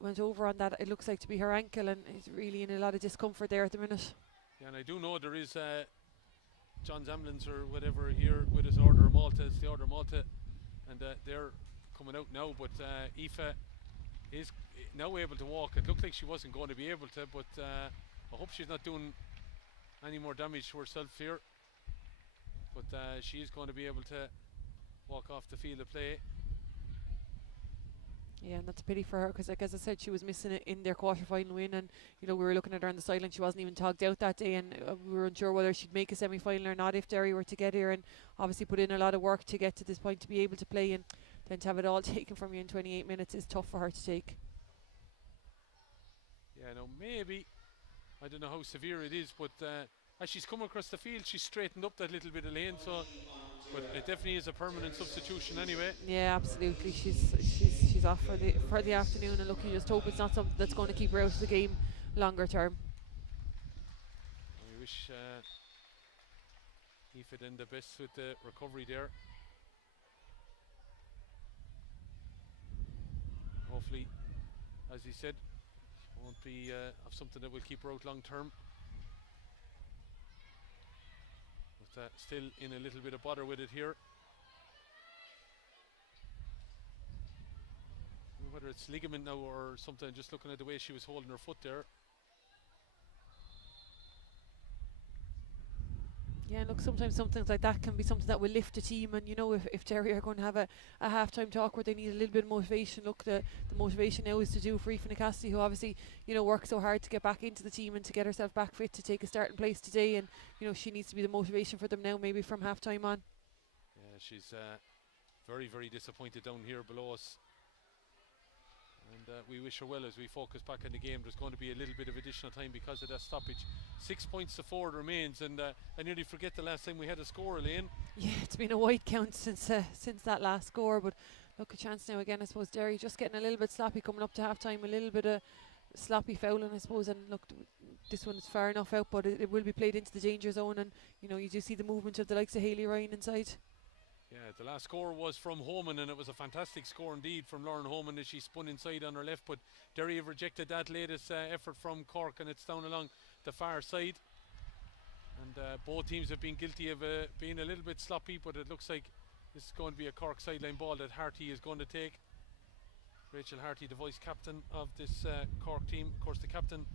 went over on that. It looks like to be her ankle, and it's really in a lot of discomfort there at the minute. Yeah, and I do know there is John Zamlins or whatever here with his Order of Malta. It's the Order of Malta, and they're coming out now, but Aoife is now able to walk. It looked like she wasn't going to be able to, but I hope she's not doing any more damage to herself here, but she is going to be able to walk off the field of play. Yeah, and that's a pity for her, because like as I said, she was missing it in their quarter-final win, and you know we were looking at her on the sideline. She wasn't even togged out that day, and we were unsure whether she'd make a semi-final or not if Derry were to get here, and obviously put in a lot of work to get to this point to be able to play, and then to have it all taken from you in 28 minutes is tough for her to take. Yeah, no, maybe, I don't know how severe it is, but as she's come across the field, she's straightened up that little bit of lane, so, but it definitely is a permanent substitution anyway. Yeah, absolutely. She's off for the afternoon, and look, you just hope it's not something that's going to keep her out of the game longer term. We wish Aoife then the best with the recovery there. Hopefully, as he said, won't be of something that will keep her out long term. But still in a little bit of bother with it here. Whether it's ligament now or something, just looking at the way she was holding her foot there. Yeah, look, sometimes something like that can be something that will lift a team, and you know, if Derry are going to have a half-time talk where they need a little bit of motivation, look, the motivation now is to do for Aoife Cassidy, who obviously, you know, worked so hard to get back into the team and to get herself back fit to take a starting place today, and you know, she needs to be the motivation for them now, maybe from half-time on. Yeah, she's very, very disappointed down here below us. And we wish her well as we focus back on the game. There's going to be a little bit of additional time because of that stoppage. 6 points to 4 remains, and I nearly forget the last time we had a score, Elaine. Yeah, it's been a white count since that last score, but look, a chance now again, I suppose. Derry just getting a little bit sloppy coming up to half time, a little bit of sloppy fouling, I suppose, and look, this one is far enough out, but it will be played into the danger zone, and you know, you do see the movement of the likes of Hayley Ryan inside. Yeah, the last score was from Homan, and it was a fantastic score indeed from Lauren Homan as she spun inside on her left, but Derry have rejected that latest effort from Cork, and it's down along the far side. And both teams have been guilty of being a little bit sloppy, but it looks like this is going to be a Cork sideline ball that Harty is going to take. Rachel Harty, the vice captain of this Cork team. Of course, the captain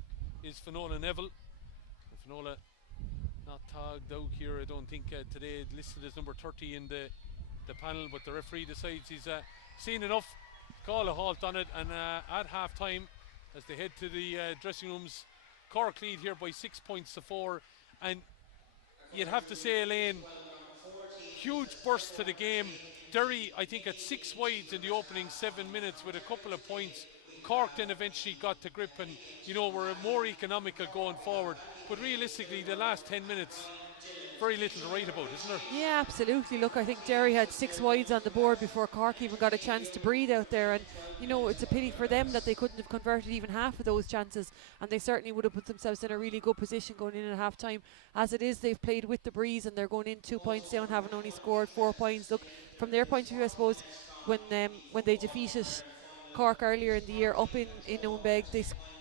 is Finola Neville. And Finola not tagged out here, I don't think, today, listed as number 30 in the the panel, but the referee decides he's seen enough, call a halt on it, and at half time, as they head to the dressing rooms, Cork lead here by 6 points to 4, and you'd have to say, Elaine, huge burst to the game. Derry, I think, at 6 wides in the opening 7 minutes with a couple of points. Cork then eventually got to grip and, were more economical going forward. But realistically, the last 10 minutes, very little to write about, isn't there? Yeah, absolutely. Look, I think Derry had 6 wides on the board before Cork even got a chance to breathe out there, and it's a pity for them that they couldn't have converted even half of those chances, and they certainly would have put themselves in a really good position going in at half time. As it is, they've played with the breeze and they're going in 2 points down, having only scored 4 points. Look, from their point of view, I suppose, when they defeated Cork earlier in the year up in Newbeg,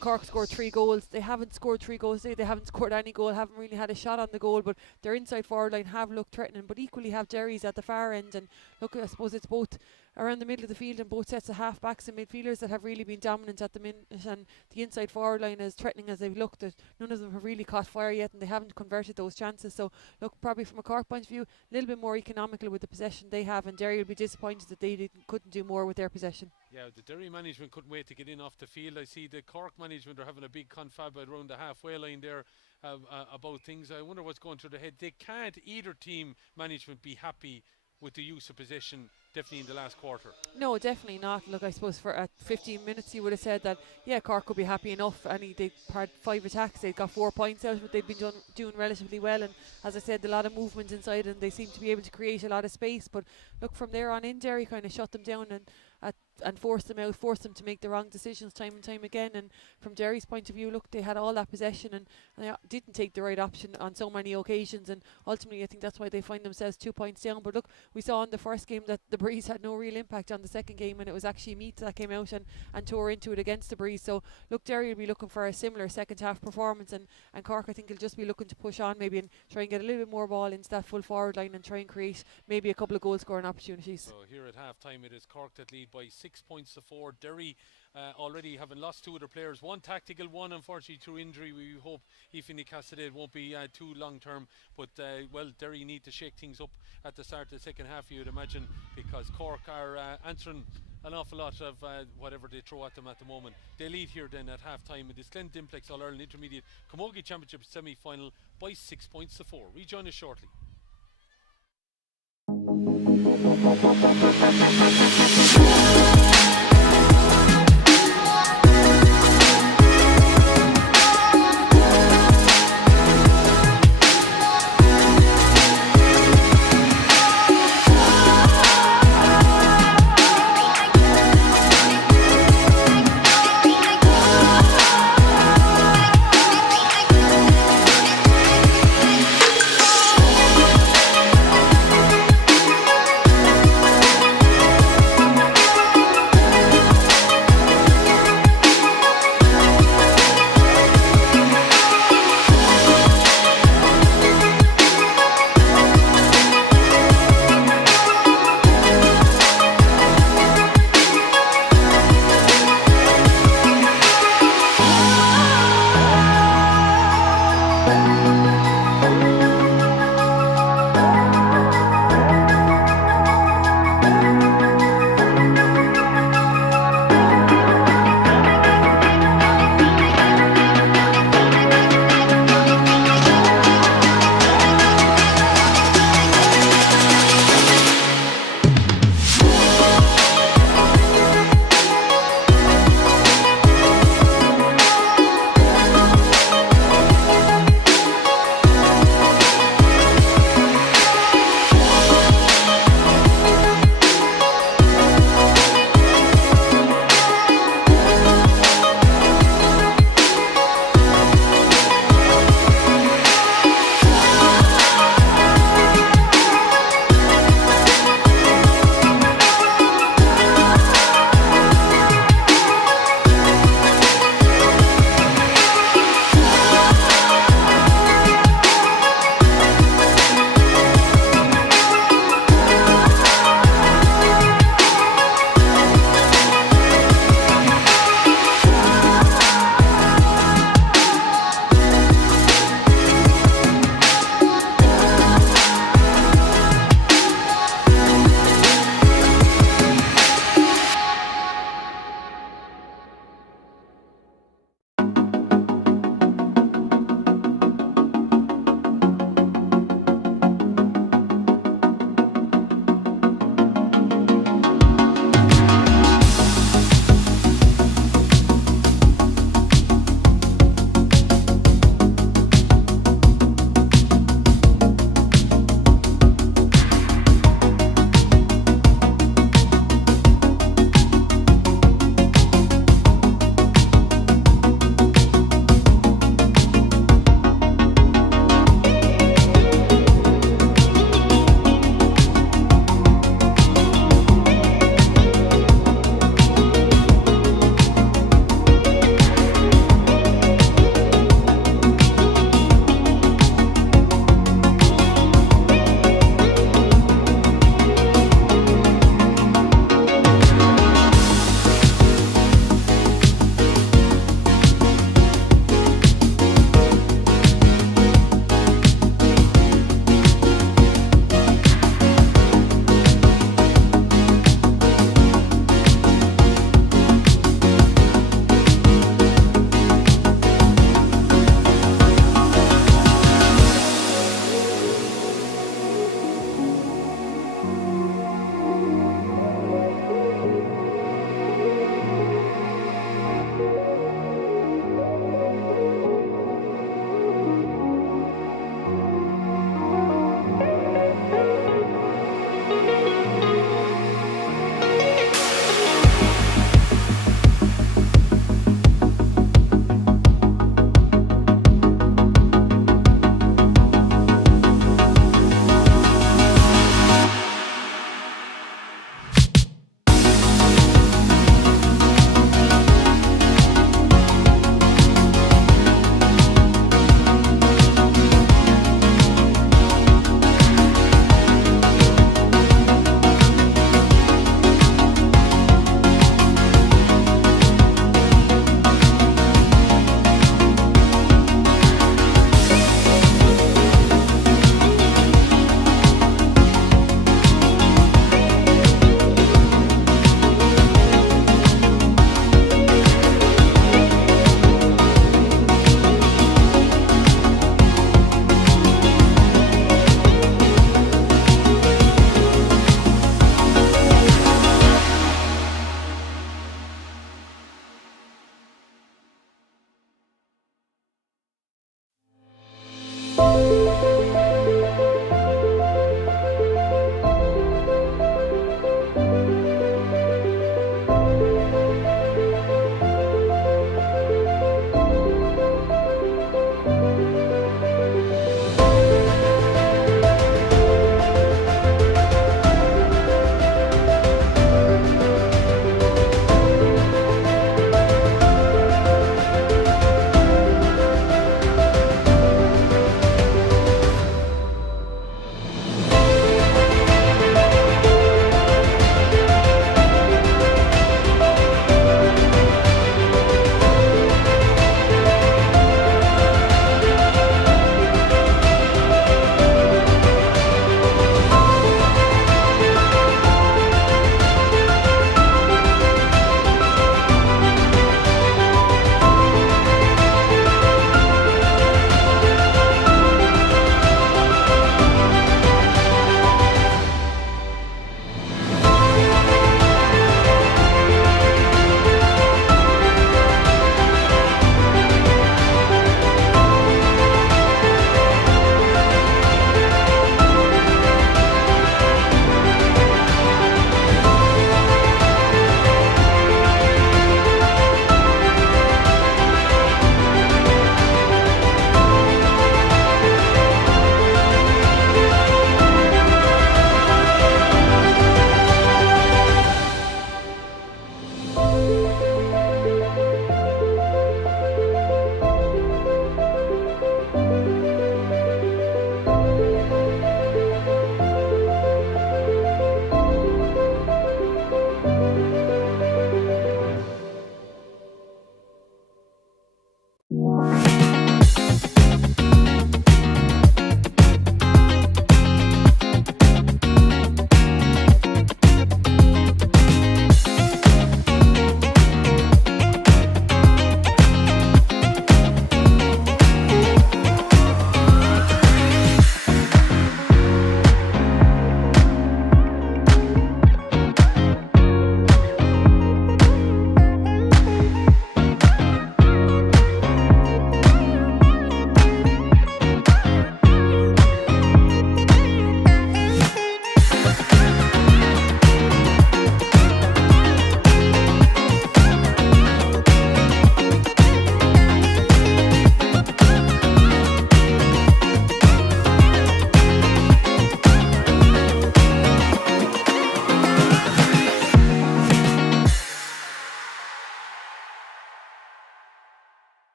Cork scored 3 goals. They haven't scored 3 goals today. They haven't scored any goal, haven't really had a shot on the goal, but their inside forward line have looked threatening, but equally have Derry's at the far end. And look, I suppose it's both around the middle of the field and both sets of half-backs and midfielders that have really been dominant at the minute, and the inside forward line, as threatening as they've looked, none of them have really caught fire yet, and they haven't converted those chances. So look, probably from a Cork point of view, a little bit more economical with the possession they have, and Derry will be disappointed that they couldn't do more with their possession. Yeah, the Derry management couldn't wait to get in off the field. I see the Cork management are having a big confab around the halfway line there about things. I wonder what's going through their head. They can't, either team management, be happy with the use of possession, definitely in the last quarter. No, definitely not. Look, I suppose for at 15 minutes you would have said that, yeah, Cork would be happy enough. They had 5 attacks, they got 4 points out, but they've been doing relatively well. And as I said, a lot of movement inside, and they seem to be able to create a lot of space. But look, from there on in, Derry kind of shut them down and forced them out, forced them to make the wrong decisions time and time again. And from Derry's point of view, look, they had all that possession and they didn't take the right option on so many occasions, and ultimately I think that's why they find themselves 2 points down. But look, we saw in the first game that the breeze had no real impact on the second game, and it was actually Meath that came out and tore into it against the breeze. So look, Derry will be looking for a similar second half performance, and Cork, I think, will just be looking to push on maybe and try and get a little bit more ball into that full forward line and try and create maybe a couple of goal scoring opportunities. So here at half time it is Cork that lead by 6 points to 4. Derry already having lost 2 other players, one tactical, one unfortunately through injury. We hope Ifini Cassidy won't be too long term, but Derry need to shake things up at the start of the second half, you'd imagine, because Cork are answering an awful lot of whatever they throw at them at the moment. They lead here then at half time in this Glen Dimplex All-Ireland Intermediate Camogie Championship semi-final by 6 points to 4. Rejoin us shortly.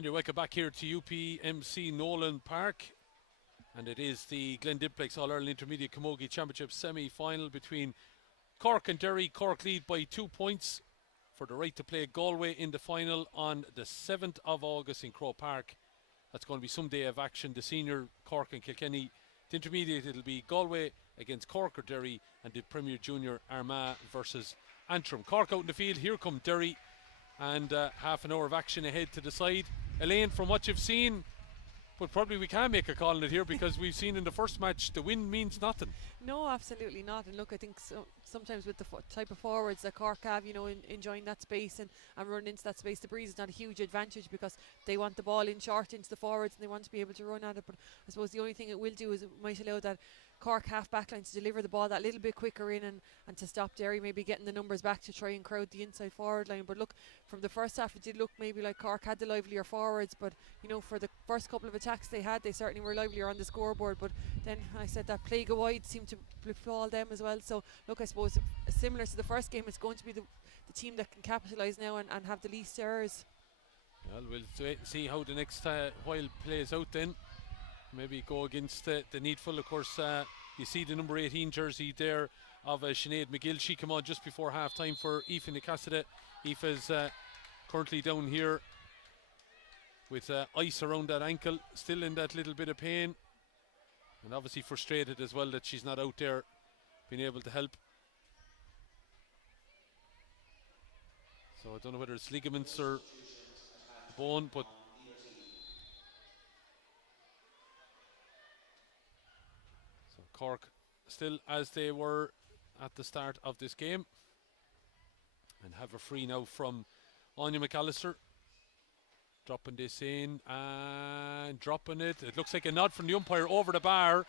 And you're welcome back here to UPMC Nolan Park. And it is the Glen Dimplex All-Ireland Intermediate Camogie Championship semi-final between Cork and Derry. Cork lead by 2 points for the right to play Galway in the final on the 7th of August in Croke Park. That's going to be some day of action. The senior, Cork and Kilkenny. The intermediate, it'll be Galway against Cork or Derry, and the Premier Junior, Armagh versus Antrim. Cork out in the field. Here come Derry, and half an hour of action ahead to the side. Elaine, from what you've seen, but probably we can make a call on it here, because we've seen in the first match the win means nothing. No, absolutely not. And look, I think sometimes with the type of forwards that Cork have, enjoying that space and running into that space, the breeze is not a huge advantage, because they want the ball in short into the forwards and they want to be able to run at it. But I suppose the only thing it will do is it might allow that Cork half backline to deliver the ball that little bit quicker in, and to stop Derry maybe getting the numbers back to try and crowd the inside forward line. But look, from the first half it did look maybe like Cork had the livelier forwards, but for the first couple of attacks they had, they certainly were livelier on the scoreboard. But then I said that play go wide seemed to befall them as well. So look, I suppose similar to the first game, it's going to be the team that can capitalise now and have the least errors. Well, we'll wait and see how the next while plays out then. Maybe go against the needful. Of course, you see the number 18 jersey there of Sinead McGill. She came on just before half time for Aoife Nicasida. Aoife is currently down here with ice around that ankle, still in that little bit of pain, and obviously frustrated as well that she's not out there being able to help. So I don't know whether it's ligaments or bone, but Cork still as they were at the start of this game, and have a free now from Anya McAllister. Dropping this in and dropping it. It looks like a nod from the umpire over the bar,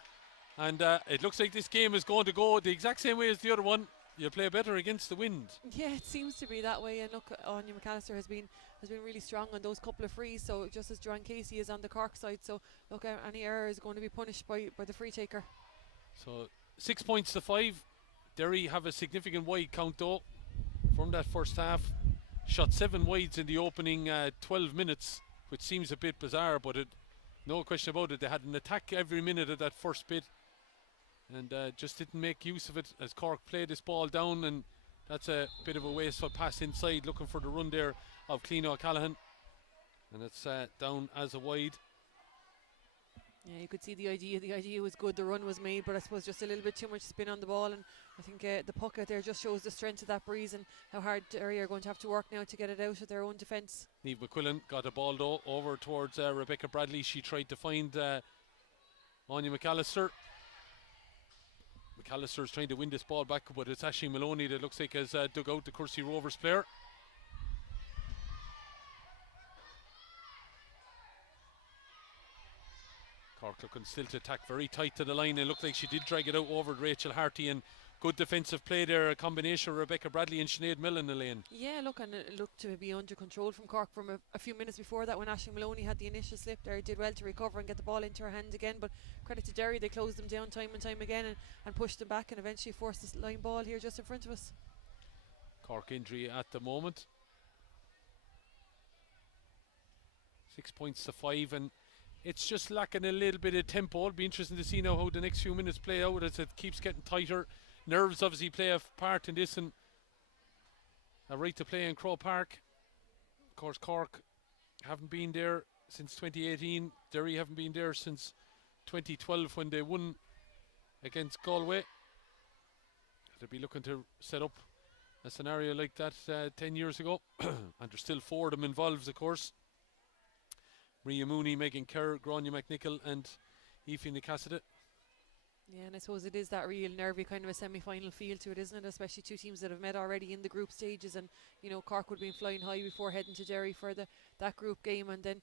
and it looks like this game is going to go the exact same way as the other one. You play better against the wind. Yeah, it seems to be that way. And look, Anya McAllister has been really strong on those couple of frees. So just as Joanne Casey is on the Cork side, so look, any error is going to be punished by the free taker. So 6 points to 5. Derry have a significant wide count though from that first half. Shot 7 wides in the opening 12 minutes, which seems a bit bizarre, but no question about it. They had an attack every minute of that first bit, and just didn't make use of it as Cork played this ball down, and that's a bit of a wasteful pass inside, looking for the run there of Clean O'Callaghan, and it's down as a wide. Yeah, you could see the idea. The idea was good. The run was made, but I suppose just a little bit too much spin on the ball. And I think the puck out there just shows the strength of that breeze and how hard Derry are going to have to work now to get it out of their own defence. Niamh McQuillan got a ball though over towards Rebecca Bradley. She tried to find Anya McAllister. McAllister's trying to win this ball back, but it's Aisling Maloney that looks like has dug out the Courcey Rovers player. Cork looking still to attack very tight to the line. It looked like she did drag it out over Rachel Harty, and good defensive play there, a combination of Rebecca Bradley and Sinead Millen, Elaine. Yeah, look, and it looked to be under control from Cork from a few minutes before that when Aisling Maloney had the initial slip there. Did well to recover and get the ball into her hand again, but credit to Derry, they closed them down time and time again and pushed them back and eventually forced this line ball here just in front of us. Cork injury at the moment. 6 points to 5, and it's just lacking a little bit of tempo. It'll be interesting to see now how the next few minutes play out as it keeps getting tighter. Nerves obviously play a part in this, and a right to play in Croke Park. Of course, Cork haven't been there since 2018. Derry haven't been there since 2012 when they won against Galway. They'll be looking to set up a scenario like that 10 years ago. And there's still 4 of them involved, of course. Maria Mooney, Megan Kerr, Grania McNichol and Aoife Nicasida. Yeah, and I suppose it is that real nervy kind of a semi-final feel to it, isn't it? Especially two teams that have met already in the group stages, and Cork would have been flying high before heading to Derry for that group game, and then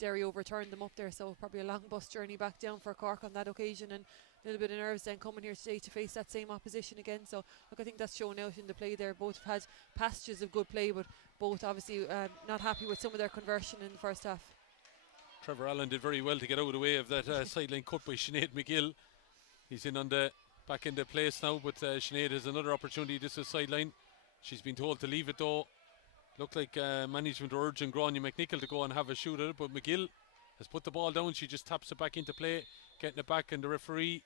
Derry overturned them up there, so probably a long bus journey back down for Cork on that occasion, and a little bit of nerves then coming here today to face that same opposition again. So look, I think that's shown out in the play there. Both have had passages of good play, but both obviously not happy with some of their conversion in the first half. Trevor Allen did very well to get out of the way of that sideline cut by Sinead McGill. He's in on the back in the place now, but Sinead has another opportunity. This is sideline. She's been told to leave it though. Looked like management were urging Grania McNichol to go and have a shoot at it, but McGill has put the ball down. She just taps it back into play, getting it back, and the referee.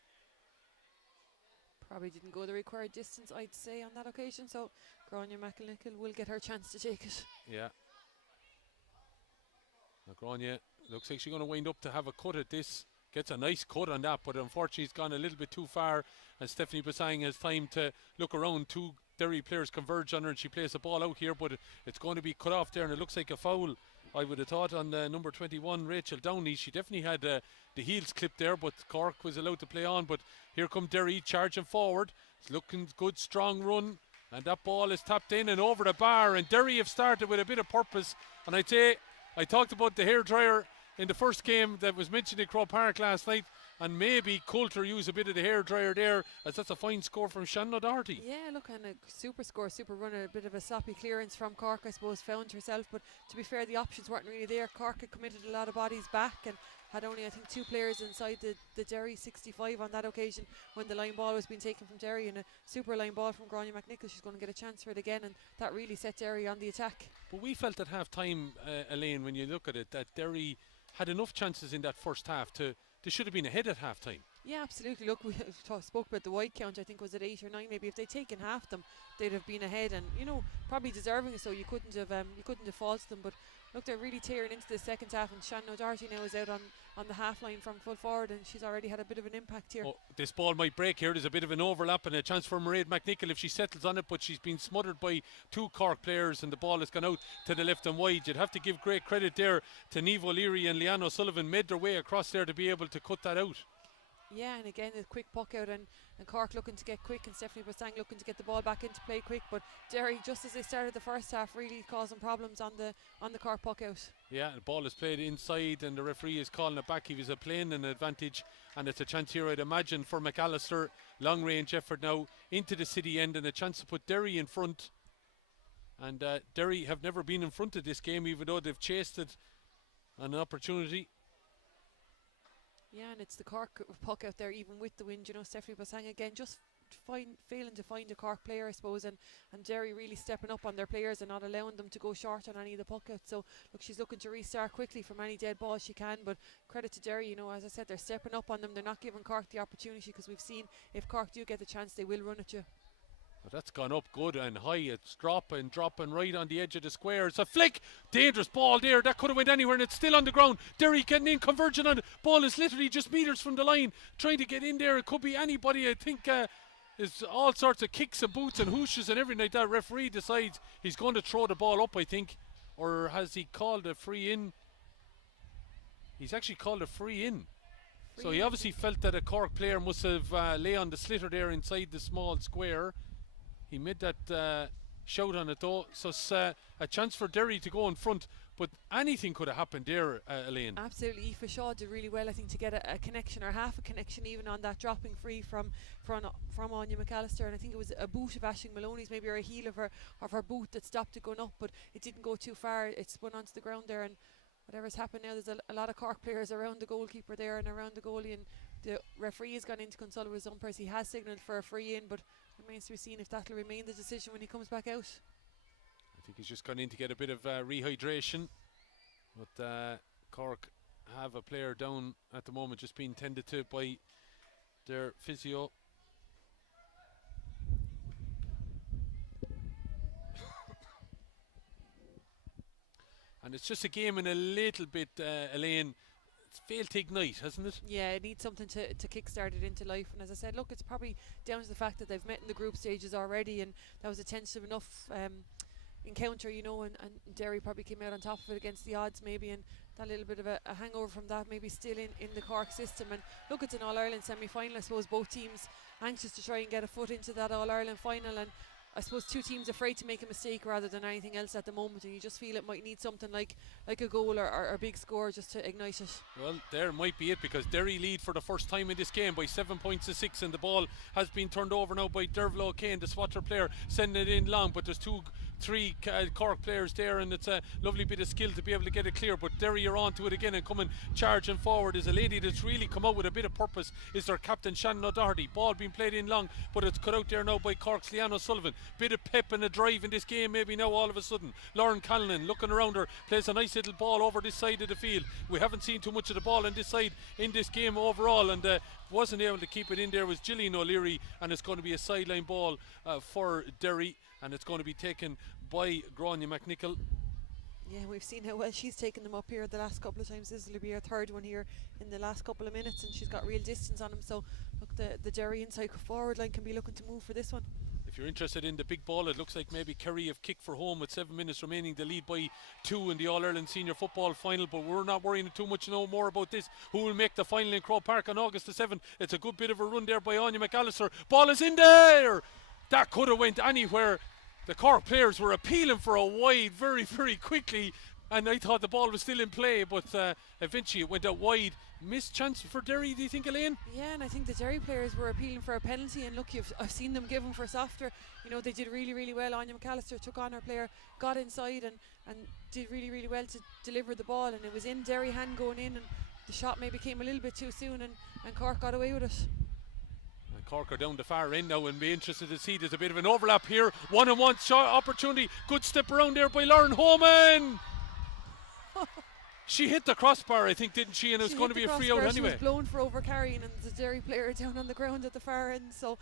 Probably didn't go the required distance, I'd say, on that occasion. So Grania McNichol will get her chance to take it. Yeah. Now Grania looks like she's going to wind up to have a cut at this. Gets a nice cut on that, but unfortunately he's gone a little bit too far, and Stephanie Basang has time to look around. Two Derry players converge on her, and she plays the ball out here, but it's going to be cut off there, and it looks like a foul, I would have thought, on number 21, Rachel Downey. She definitely had the heels clipped there, but Cork was allowed to play on. But here come Derry charging forward. It's looking good, strong run, and that ball is tapped in and over the bar, and Derry have started with a bit of purpose. And I'd say, I talked about the hairdryer in the first game that was mentioned in Croke Park last night, and maybe Coulter used a bit of the hairdryer there, as that's a fine score from Shannon O'Doherty. Yeah, look, and a super score, super run, a bit of a sloppy clearance from Cork, I suppose, found herself. But to be fair, the options weren't really there. Cork had committed a lot of bodies back and had only, I think, 2 players inside the Derry 65 on that occasion when the line ball was being taken from Derry, and a super line ball from Grania McNichol. She's going to get a chance for it again, and that really set Derry on the attack. But we felt at half time, Elaine, when you look at it, that Derry had enough chances in that first half they should have been ahead at half time. Yeah, absolutely. Look, we spoke about the white count. I think was at 8 or 9. Maybe if they'd taken half them, they'd have been ahead, and probably deserving so. You couldn't have faulted them. But look, they're really tearing into the second half, and Shannon O'Doherty now is out on the half line from full forward, and she's already had a bit of an impact here. Oh, this ball might break here. There's a bit of an overlap and a chance for Mairead McNichol if she settles on it, but she's been smothered by 2 Cork players, and the ball has gone out to the left and wide. You'd have to give great credit there to Niamh O'Leary and Leanne O'Sullivan, made their way across there to be able to cut that out. Yeah, and again a quick puck out, and Cork looking to get quick, and Stephanie Basang looking to get the ball back into play quick. But Derry, just as they started the first half, really causing problems on the Cork puck out. Yeah, the ball is played inside, and the referee is calling it back. He was playing an advantage, and it's a chance here, I'd imagine, for McAllister. Long range effort now into the city end, and a chance to put Derry in front. And Derry have never been in front of this game, even though they've chased it on an opportunity. Yeah, and it's the Cork puck out there, even with the wind. Stephanie Basang again just failing to find a Cork player, I suppose, and Derry really stepping up on their players and not allowing them to go short on any of the puck outs. So look, she's looking to restart quickly from any dead ball she can, but credit to Derry, as I said, they're stepping up on them. They're not giving Cork the opportunity, because we've seen if Cork do get the chance, they will run at you. But that's gone up good and high. It's dropping right on the edge of the square. It's a flick. Dangerous ball there. That could have went anywhere, and it's still on the ground. Derry getting in, converging on it. Ball is literally just meters from the line, trying to get in there. It could be anybody. I think there's all sorts of kicks and boots and hooshes and everything like that. Referee decides he's going to throw the ball up, I think. Or has he called a free in? He's actually called a free in. So he obviously felt that a Cork player must have lay on the slitter there inside the small square. He made that shout on it though, so it's a chance for Derry to go in front, but anything could have happened there, Elaine. Absolutely. Aoife Shaw did really well, I think, to get a connection, or half a connection even, on that dropping free from Anya McAllister, and I think it was a boot of Aisling Maloney's, maybe, or a heel of her boot that stopped it going up, but it didn't go too far. It spun onto the ground there, and whatever's happened now, there's a lot of Cork players around the goalkeeper there and around the goalie, and the referee has gone in to consult with his umpires. He has signalled for a free in, but remains to be seen if that'll remain the decision when he comes back out. I think he's just gone in to get a bit of rehydration, but Cork have a player down at the moment, just being tended to by their physio. And it's just a game in a little bit, Elaine, it's failed to ignite, hasn't it? Yeah, it needs something to kickstart it into life. And as I said, look, it's probably down to the fact that they've met in the group stages already, and that was a tensive enough encounter, and Derry probably came out on top of it against the odds maybe, and that little bit of a hangover from that maybe still in the Cork system. And look, it's an All-Ireland semi-final. I suppose both teams anxious to try and get a foot into that All-Ireland final, and I suppose two teams afraid to make a mistake rather than anything else at the moment, and you just feel it might need something like a goal or a big score just to ignite it. Well, there might be it, because Derry lead for the first time in this game by 7 points to 6, and the ball has been turned over now by Dervla O'Kane, the Swatter player, sending it in long, but there's two three Cork players there, and it's a lovely bit of skill to be able to get it clear. But Derry are on to it again and coming charging forward. Is a lady that's really come out with a bit of purpose is their captain Shannon O'Doherty. Ball being played in long, but it's cut out there now by Cork's Leanne O'Sullivan. Bit of pep and a drive in this game maybe now all of a sudden. Lauren Callan looking around her, plays a nice little ball over this side of the field. We haven't seen too much of the ball on this side in this game overall, and wasn't able to keep it in there was Gillian O'Leary, and it's going to be a sideline ball for Derry, and it's going to be taken by Grania McNichol. Yeah, we've seen how well she's taken them up here the last couple of times. This will be her third one here in the last couple of minutes, and she's got real distance on them. So look, the Derry inside forward line can be looking to move for this one. If you're interested in the big ball, it looks like maybe Kerry have kicked for home with 7 minutes remaining. They lead by 2 in the All-Ireland Senior Football Final, but we're not worrying too much no more about this. Who will make the final in Croke Park on August the 7th? It's a good bit of a run there by Anya McAllister. Ball is in there! That could have went anywhere. The Cork players were appealing for a wide very, very quickly, and I thought the ball was still in play, but eventually it went out wide. Missed chance for Derry, do you think, Elaine? Yeah, and I think the Derry players were appealing for a penalty, and look, I've seen them give them for softer. You know, they did really, really well. Anya McAllister took on her player, got inside and did really, really well to deliver the ball, and it was in Derry hand going in, and the shot maybe came a little bit too soon, and Cork got away with it. And Cork are down the far end now, and be interested to see there's a bit of an overlap here. One-on-one shot opportunity. Good step around there by Lauren Homan. She hit the crossbar, I think, didn't she? And it was going to be a free out anyway. She was blown for overcarrying, and the Derry player down on the ground at the far end. So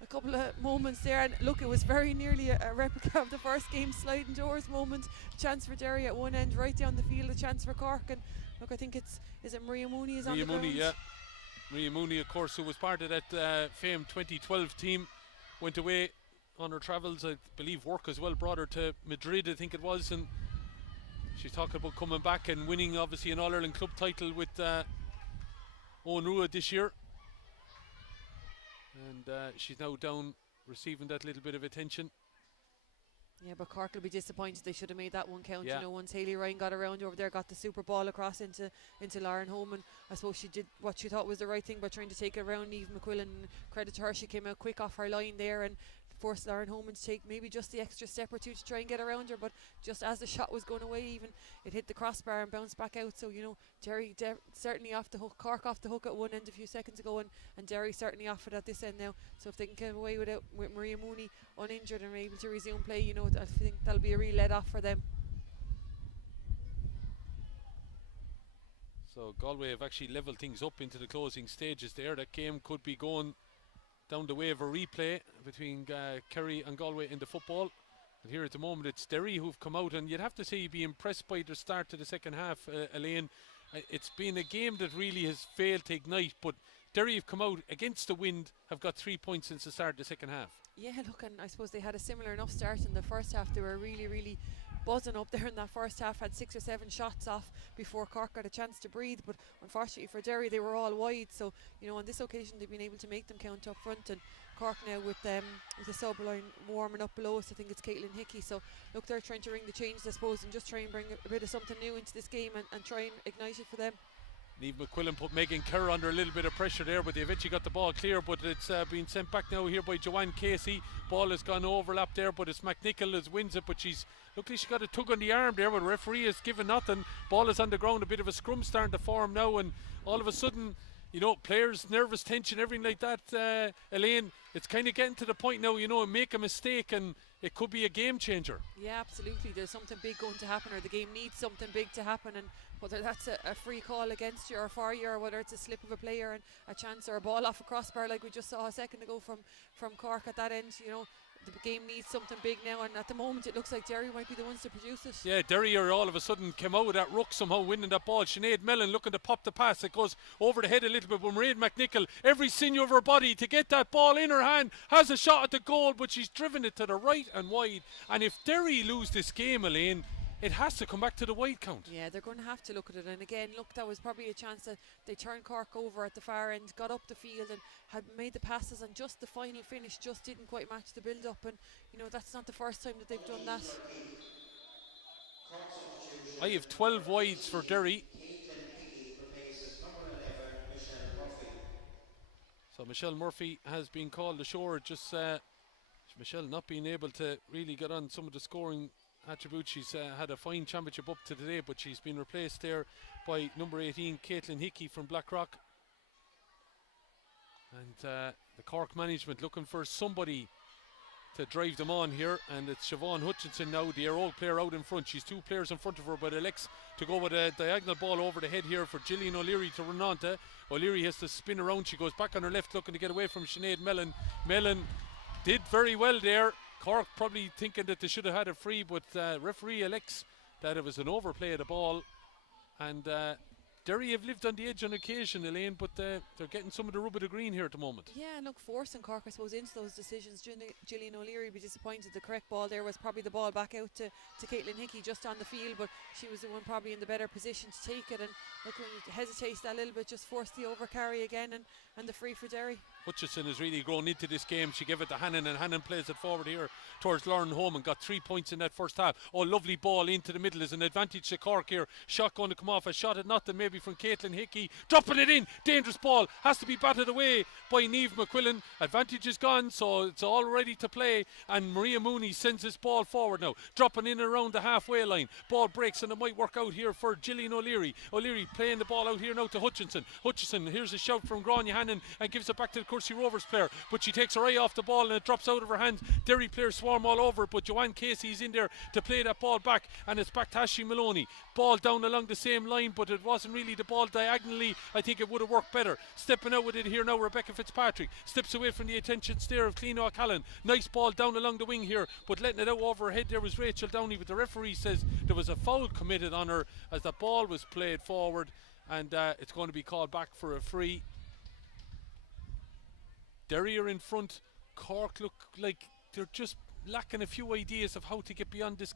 a couple of moments there, and look, it was very nearly a replica of the first game sliding doors moment. Chance for Derry at one end, right down the field. A chance for Cork, and look, I think is it Maria Mooney is on the ground. Yeah. Maria Mooney, of course, who was part of that famed 2012 team, went away on her travels. I believe work as well brought her to Madrid, I think it was, and she's talking about coming back and winning, obviously, an All-Ireland club title with Owen Rua this year. And she's now down receiving that little bit of attention. Yeah, but Cork will be disappointed. They should have made that one count. Yeah. You know, once Hayley Ryan got around over there, got the super ball across into Lauren Holman. I suppose she did what she thought was the right thing by trying to take it around Eve McQuillan. Credit to her, she came out quick off her line there and forced Lauren Holman to take maybe just the extra step or two to try and get around her, but just as the shot was going away, even it hit the crossbar and bounced back out. So, you know, Derry certainly off the hook, Cork off the hook at one end a few seconds ago, and Derry certainly off it at this end now. So if they can get away with Maria Mooney uninjured and are able to resume play, you know, I think that'll be a real let off for them. So Galway have actually levelled things up into the closing stages there. That game could be going down the way of a replay between Kerry and Galway in the football. But here at the moment it's Derry who've come out, and you'd have to say you'd be impressed by the start to the second half, Elaine. It's been a game that really has failed to ignite, but Derry have come out against the wind, have got 3 points since the start of the second half. Yeah, look, and I suppose they had a similar enough start in the first half. They were really, really buzzing up there in that first half, had 6 or 7 shots off before Cork got a chance to breathe, but unfortunately for Derry they were all wide. So, you know, on this occasion they've been able to make them count up front, and Cork now with the sub line warming up below us. I think it's Caitlin Hickey. So look, they're trying to ring the change, I suppose, and just try and bring a bit of something new into this game and try and ignite it for them. Eve McQuillan put Megan Kerr under a little bit of pressure there, but they eventually got the ball clear, but it's been sent back now here by Joanne Casey. Ball has gone overlap there, but it's McNichol as wins it, but she's luckily she got a tug on the arm there, but the referee has given nothing. Ball is on the ground, a bit of a scrum starting to form now, and all of a sudden, you know, players, nervous tension, everything like that, Elaine, it's kind of getting to the point now, you know, make a mistake and it could be a game changer. Yeah, absolutely. There's something big going to happen, or the game needs something big to happen, and whether that's a free call against you or for you, or whether it's a slip of a player and a chance or a ball off a crossbar like we just saw a second ago from Cork at that end, you know, the game needs something big now, and at the moment it looks like Derry might be the ones to produce it. Yeah, Derry are all of a sudden came out of that ruck somehow, winning that ball. Sinead Mellon looking to pop the pass. It goes over the head a little bit, but Mairead McNichol, every sinew of her body to get that ball in her hand, has a shot at the goal, but she's driven it to the right and wide. And if Derry lose this game, Elaine, it has to come back to the wide count. Yeah, they're going to have to look at it. And again, look, that was probably a chance that they turned Cork over at the far end, got up the field and had made the passes, and just the final finish just didn't quite match the build up. And you know, that's not the first time that they've done that. I have 12 wides for Derry. So Michelle Murphy has been called ashore. Just Michelle not being able to really get on some of the scoring attributes. She's had a fine championship up to today, but she's been replaced there by number 18, Caitlin Hickey from Blackrock. And the Cork management looking for somebody to drive them on here, and it's Siobhan Hutchinson now, the old player out in front. She's 2 players in front of her, but elects to go with a diagonal ball over the head here for Gillian O'Leary to run on to. O'Leary has to spin around. She goes back on her left looking to get away from Sinead Mellon. Mellon did very well there. Cork probably thinking that they should have had a free, but referee elects that it was an overplay of the ball. And Derry have lived on the edge on occasion, Elaine, but they're getting some of the rub of the green here at the moment. Yeah, and look, forcing Cork, I suppose, into those decisions. Gillian O'Leary be disappointed. The correct ball there was probably the ball back out to Caitlin Hickey just on the field, but she was the one probably in the better position to take it. And look, when you hesitate that little bit, just force the overcarry again and the free for Derry. Hutchison has really grown into this game. She gave it to Hannon, and Hannon plays it forward here towards Lauren Holman. Got 3 points in that first half. Oh, lovely ball into the middle is an advantage to Cork here. Shot going to come off. A shot at nothing maybe from Caitlin Hickey. Dropping it in. Dangerous ball. Has to be batted away by Niamh McQuillan. Advantage is gone, so it's all ready to play. And Maria Mooney sends this ball forward now. Dropping in around the halfway line. Ball breaks, and it might work out here for Gillian O'Leary. O'Leary playing the ball out here now to Hutchinson. Hutchinson, here's a shout from Grania Hannon and gives it back to the Courtesy Rovers player, but she takes her eye off the ball and it drops out of her hands. Derry players swarm all over, but Joanne Casey's in there to play that ball back, and it's back to Ashley Maloney. Ball down along the same line, but it wasn't really the ball diagonally. I think it would have worked better. Stepping out with it here now, Rebecca Fitzpatrick steps away from the attentions there of Clean O'Callaghan. Nice ball down along the wing here, but letting it out over her head there was Rachel Downey, but the referee says there was a foul committed on her as the ball was played forward, and it's going to be called back for a free. Derry are in front. Cork look like they're just lacking a few ideas of how to get beyond this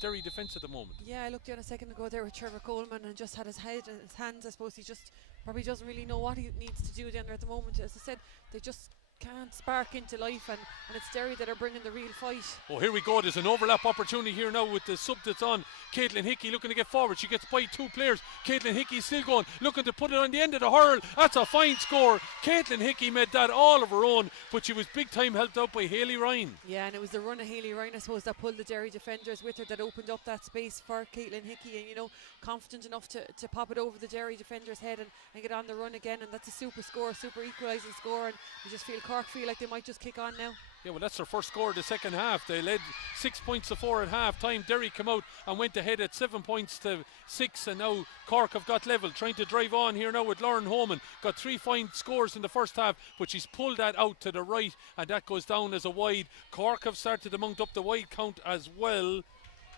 Derry defence at the moment. Yeah, I looked in a second ago there with Trevor Coleman and just had his head in his hands. I suppose he just probably doesn't really know what he needs to do down there at the moment. As I said, they just can't spark into life, and it's Derry that are bringing the real fight. Oh, here we go. There's an overlap opportunity here now with the sub that's on. Caitlin Hickey looking to get forward. She gets by 2 players. Caitlin Hickey still going, looking to put it on the end of the hurl. That's a fine score. Caitlin Hickey made that all of her own, but she was big time helped out by Hayley Ryan. Yeah, and it was the run of Hayley Ryan, I suppose, that pulled the Derry defenders with her, that opened up that space for Caitlin Hickey, and confident enough to pop it over the Derry defender's head and get on the run again. And that's a super score, super equalising score, and you just feel Cork feel like they might just kick on now. Yeah, well, that's their first score of the second half. They led 6 points to 4 at half time. Derry come out and went ahead at 7 points to 6, and now Cork have got level, trying to drive on here now with Lauren Holman. Got 3 fine scores in the first half, but she's pulled that out to the right, and that goes down as a wide. Cork have started to mount up the wide count as well,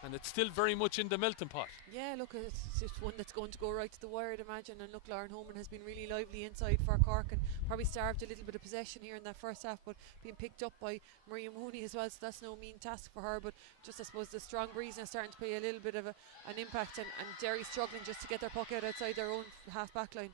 and it's still very much in the melting pot. Yeah, look, it's one that's going to go right to the wire, I'd imagine. And look, Lauren Holman has been really lively inside for Cork and probably starved a little bit of possession here in that first half, but being picked up by Maria Mooney as well, so that's no mean task for her. But just, I suppose, the strong breeze is starting to play a little bit of an impact, and Derry struggling just to get their puck out outside their own half back line.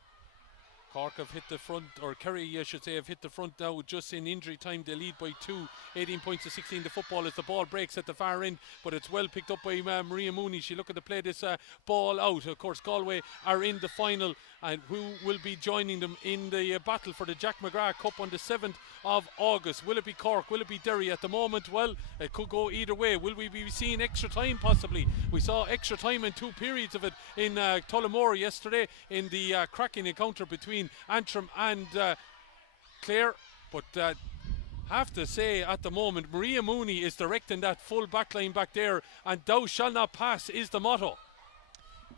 Cork have hit the front, or Kerry I should say, have hit the front now just in injury time. They lead by 2, 18 points to 16. The football as the ball breaks at the far end, but it's well picked up by Maria Mooney. She looking to play this ball out. Of course, Galway are in the final, and who will be joining them in the battle for the Jack McGrath Cup on the 7th of August. Will it be Cork? Will it be Derry? At the moment, well, it could go either way. Will we be seeing extra time possibly? We saw extra time in 2 periods of it in Tullamore yesterday in the cracking encounter between Antrim and Clare, but have to say at the moment Maria Mooney is directing that full backline back there, and thou shall not pass is the motto.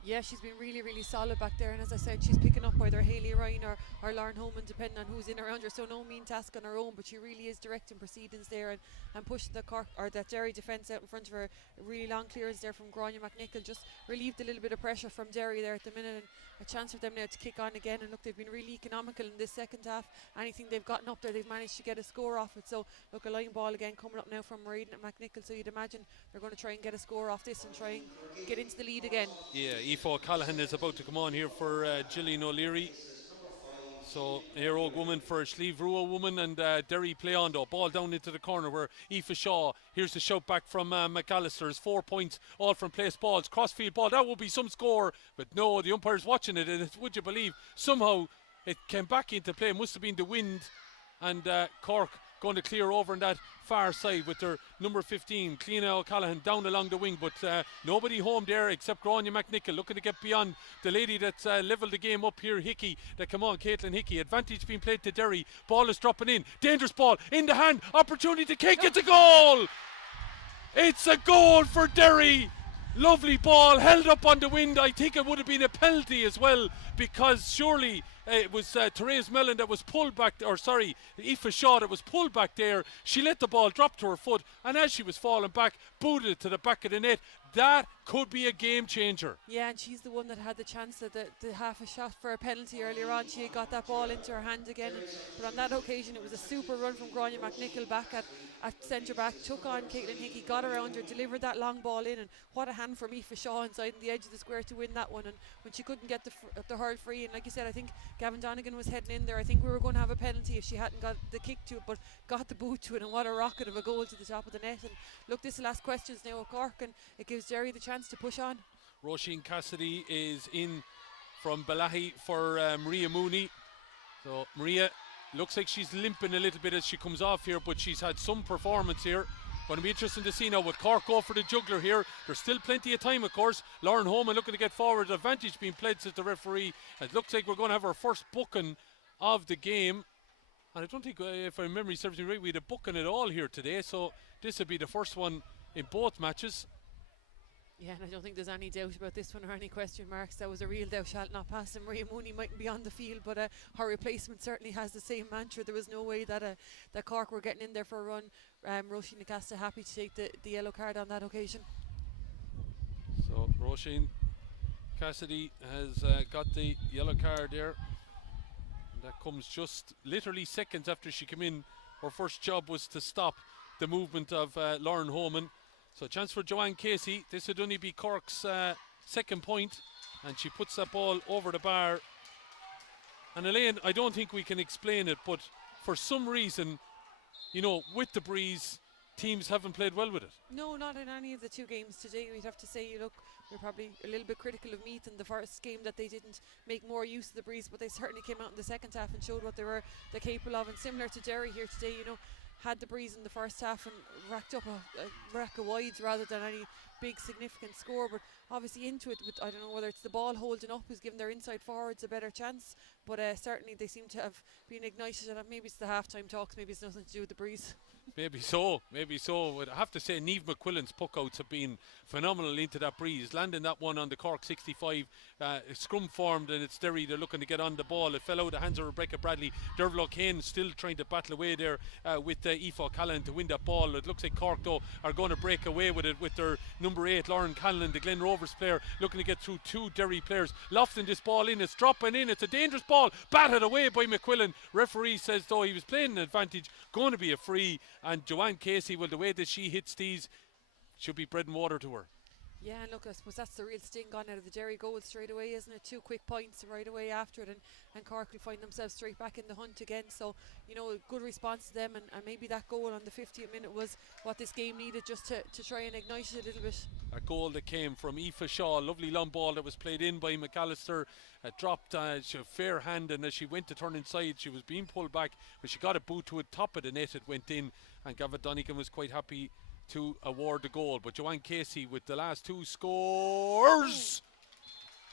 Yeah, she's been really, really solid back there, and as I said, she's picking up either Hayley Ryan or Lauren Holman, depending on who's in around her, so no mean task on her own, but she really is directing proceedings there and pushing the Cork, or that Derry defence out in front of her. A really long clearance there from Grania McNichol just relieved a little bit of pressure from Derry there at the minute, and a chance for them now to kick on again. And look, they've been really economical in this second half. Anything they've gotten up there, they've managed to get a score off it. So look, a line ball again coming up now from Mairead McNichol, so you'd imagine they're going to try and get a score off this and try and get into the lead again. Yeah, Aoife O'Callaghan is about to come on here for Gillian O'Leary. So here old woman for Slieve Rua woman, and Derry play on though. Ball down into the corner where Aoife Shaw, here's the shout back from McAllister's 4 points, all from place balls, crossfield ball, that will be some score, but no, the umpire's watching it, and would you believe, somehow it came back into play. It must have been the wind, and Cork going to clear over on that far side with their number 15, Cleena O'Callaghan, down along the wing, but nobody home there except Grania McNichol, looking to get beyond the lady that's levelled the game up here, Hickey. Come on, Caitlin Hickey. Advantage being played to Derry. Ball is dropping in. Dangerous ball in the hand. Opportunity to kick. It's a goal. It's a goal for Derry. Lovely ball held up on the wind. I think it would have been a penalty as well, because surely it was Therese Mellon that was pulled back, or sorry, Aoife Shaw that was pulled back there. She let the ball drop to her foot, and as she was falling back, booted it to the back of the net. That could be a game changer. Yeah, and she's the one that had the chance at the half a shot for a penalty earlier on. She had got that ball into her hand again, but on that occasion it was a super run from Grania McNichol back at centre back, took on Caitlin Hickey, got around her, delivered that long ball in, and what a hand from Aoife Shaw inside the edge of the square to win that one. And when she couldn't get the hurl free, and like you said, I think Gavin Donegan was heading in there. I think we were going to have a penalty if she hadn't got the kick to it, but got the boot to it, and what a rocket of a goal to the top of the net. And look, this is the last questions now of Cork, and it gives Derry the chance to push on. Roisin Cassidy is in from Balahi for Maria Mooney. So Maria looks like she's limping a little bit as she comes off here, but she's had some performance here. Going to be interesting to see now. Would Cork go for the juggler here? There's still plenty of time, of course. Lauren Holman looking to get forward. Advantage being played, says the referee. It looks like we're going to have our first booking of the game. And I don't think, if my memory serves me right, we had a booking at all here today. So this would be the first one in both matches. Yeah, and I don't think there's any doubt about this one or any question marks. That was a real thou shalt not pass, and Maria Mooney mightn't be on the field, but her replacement certainly has the same mantra. There was no way that Cork were getting in there for a run. Roisin Nacasta happy to take the yellow card on that occasion. So Roisin Cassidy has got the yellow card there. And that comes just literally seconds after she came in. Her first job was to stop the movement of Lauren Holman. So a chance for Joanne Casey. This would only be Cork's second point, and she puts that ball over the bar. And Elaine, I don't think we can explain it, but for some reason, you know, with the breeze, teams haven't played well with it. No, not in any of the two games today. We'd have to say, look, we're probably a little bit critical of Meath in the first game that they didn't make more use of the breeze, but they certainly came out in the second half and showed what they're capable of. And similar to Derry here today, you know, had the breeze in the first half and racked up a rack of wides rather than any big significant score, but obviously into it with, I don't know whether it's the ball holding up who's given their inside forwards a better chance, but certainly they seem to have been ignited, and maybe it's the half-time talks, maybe it's nothing to do with the breeze. Maybe so. But I have to say, Niamh McQuillan's puckouts have been phenomenal into that breeze. Landing that one on the Cork 65. Scrum formed, and it's Derry. They're looking to get on the ball. It fell out of the hands of Rebecca Bradley. Derval O'Kane still trying to battle away there with Aoife O'Callaghan to win that ball. It looks like Cork, though, are going to break away with it with their number 8, Lauren Canlon, the Glen Rovers player, looking to get through two Derry players. Lofting this ball in. It's dropping in. It's a dangerous ball. Batted away by McQuillan. Referee says, though, he was playing an advantage. Going to be a free. And Joanne Casey, well, the way that she hits these should be bread and water to her. Yeah, and look, I suppose that's the real sting gone out of the Derry goal straight away, isn't it? 2 quick points right away after it, and Cork will find themselves straight back in the hunt again. So, you know, a good response to them, and maybe that goal on the 50th minute was what this game needed, just to try and ignite it a little bit. A goal that came from Aoife Shaw, a lovely long ball that was played in by McAllister, dropped she had fair hand, and as she went to turn inside, she was being pulled back, but she got a boot to it, top of the net, it went in, and Gavin Donegan was quite happy to award the goal. But Joanne Casey with the last 2 scores.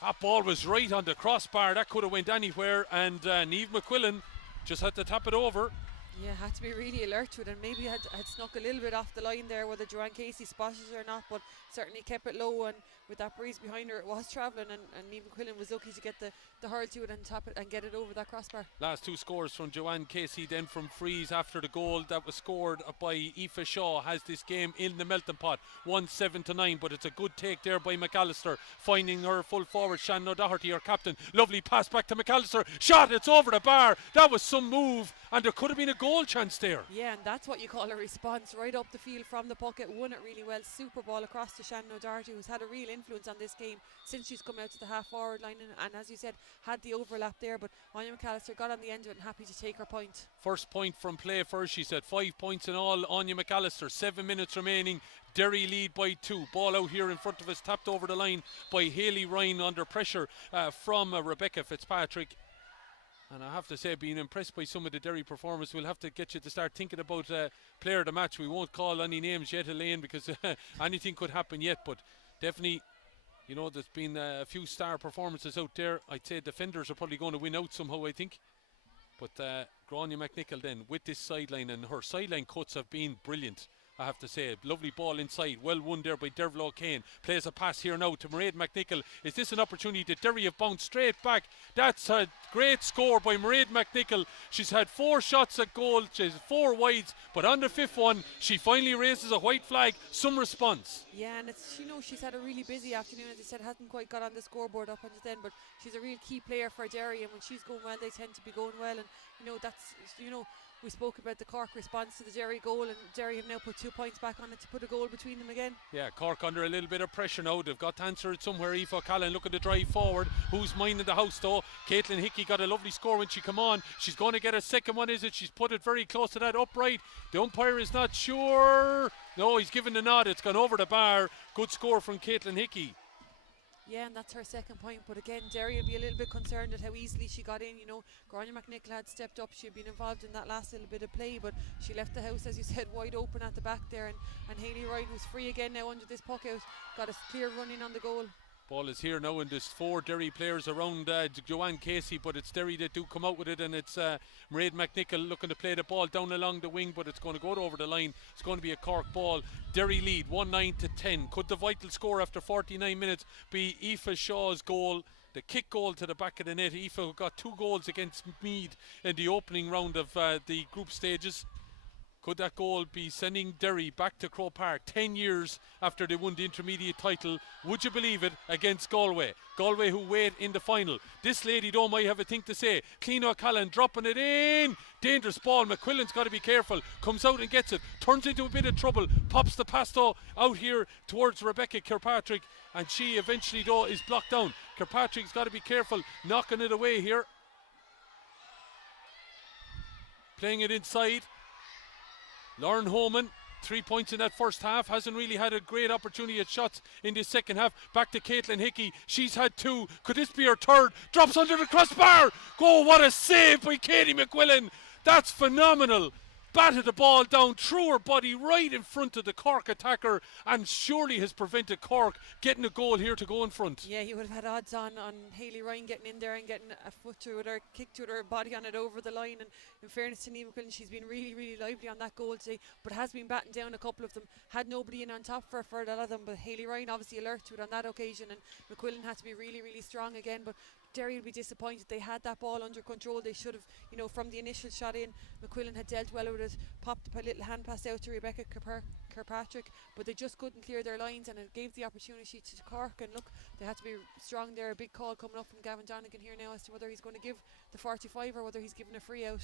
That ball was right on the crossbar. That could have went anywhere, and Niamh McQuillan just had to tap it over. Yeah, had to be really alert to it, and maybe had snuck a little bit off the line there, whether Joanne Casey spotted it or not, but certainly kept it low, and with that breeze behind her it was travelling, and Niamh McQuillan was lucky to get the hurl to it and tap it and get it over that crossbar. Last 2 scores from Joanne Casey, then from frees after the goal that was scored by Aoife Shaw, has this game in the melting pot, 1-7-9, but it's a good take there by McAllister, finding her full forward, Shannon O'Doherty, her captain. Lovely pass back to McAllister, shot, it's over the bar. That was some move, and there could have been a goal chance there. Yeah, and that's what you call a response, right up the field from the pocket, won it really well. Super ball across to Shannon O'Doherty, who's had a real influence on this game since she's come out to the half forward line, and as you said, had the overlap there, but Anya McAllister got on the end of it and happy to take her point. First point from play for her, she said. 5 points in all. Anya McAllister, 7 minutes remaining. Derry lead by 2. Ball out here in front of us, tapped over the line by Hayley Ryan under pressure from Rebecca Fitzpatrick. And I have to say, being impressed by some of the Derry performance, we'll have to get you to start thinking about player of the match. We won't call any names yet, Elaine, because anything could happen yet. But definitely, you know, there's been a few star performances out there. I'd say defenders are probably going to win out somehow, I think. But Grania McNichol then with this sideline, and her sideline cuts have been brilliant, I have to say. Lovely ball inside, well won there by Derval O'Kane. Plays a pass here now to Mairead McNichol. Is this an opportunity that Derry have bounced straight back? That's a great score by Mairead McNichol. She's had 4 shots at goal, she's 4 wides, but on the 5th one, she finally raises a white flag. Some response. Yeah, and it's, you know, she's had a really busy afternoon. As I said, hasn't quite got on the scoreboard up until then, but she's a real key player for Derry, and when she's going well, they tend to be going well. And you know, that's, you know, we spoke about the Cork response to the Derry goal, and Derry have now put 2 points back on it to put a goal between them again. Yeah, Cork under a little bit of pressure now. They've got to answer it somewhere. Aoife O'Callaghan looking to drive forward. Who's minding the house though? Caitlin Hickey got a lovely score when she come on. She's going to get a second one, is it? She's put it very close to that upright. The umpire is not sure. No, he's given the nod. It's gone over the bar. Good score from Caitlin Hickey. Yeah, and that's her second point. But again, Derry will be a little bit concerned at how easily she got in. You know, Grania McNichol had stepped up. She had been involved in that last little bit of play, but she left the house, as you said, wide open at the back there. And Hayley Ryan, who's free again now under this puck out, got a clear run in on the goal. Ball is here now, and there's 4 Derry players around Joanne Casey, but it's Derry that do come out with it, and it's Mairead McNichol looking to play the ball down along the wing, but it's going to go over the line. It's going to be a Cork ball. Derry lead 1-9 to 10. Could the vital score after 49 minutes be Aoife Shaw's goal? The kick goal to the back of the net. Aoife, who got 2 goals against Meath in the opening round of the group stages. Could that goal be sending Derry back to Croke Park 10 years after they won the intermediate title? Would you believe it? Against Galway. Galway, who wait in the final. This lady though might have a thing to say. Clean O'Callaghan dropping it in. Dangerous ball. McQuillan's got to be careful. Comes out and gets it. Turns into a bit of trouble. Pops the pass though out here towards Rebecca Kirkpatrick. And she eventually though is blocked down. Kirkpatrick's got to be careful. Knocking it away here. Playing it inside. Lauren Homan, 3 points in that first half, hasn't really had a great opportunity at shots in the second half. Back to Caitlin Hickey, she's had 2. Could this be her third? Drops under the crossbar. Oh, what a save by Katie McQuillan. That's phenomenal. Batted the ball down through her body right in front of the Cork attacker, and surely has prevented Cork getting a goal here to go in front. Yeah, you would have had odds on Hayley Ryan getting in there and getting a foot to it, or kick to it, or a body on it over the line. And in fairness to Niamh McQuillan, she's been really, really lively on that goal today, but has been batting down a couple of them. Had nobody in on top for a lot of them, but Hayley Ryan obviously alert to it on that occasion, and McQuillan had to be really, really strong again. But Derry will be disappointed. They had that ball under control. They should have, you know, from the initial shot in, McQuillan had dealt well with it, popped a little hand pass out to Rebecca Kirkpatrick, but they just couldn't clear their lines, and it gave the opportunity to Cork. And look, they had to be strong there. A big call coming up from Gavin Donegan here now as to whether he's going to give the 45 or whether he's giving a free out.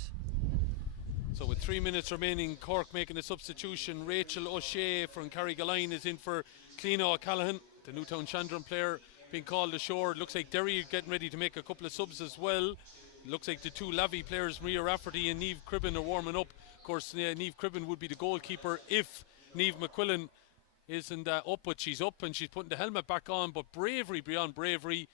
So with 3 minutes remaining, Cork making a substitution. Rachel O'Shea from Carrigaline is in for Cleena O'Callaghan, the Newtown Chandron player, being called ashore. Looks like Derry are getting ready to make a couple of subs as well. Looks like the 2 Lavey players, Maria Rafferty and Niamh Cribben, are warming up. Of course, Niamh Cribben would be the goalkeeper if Niamh McQuillan isn't up, but she's up and she's putting the helmet back on. But bravery beyond bravery.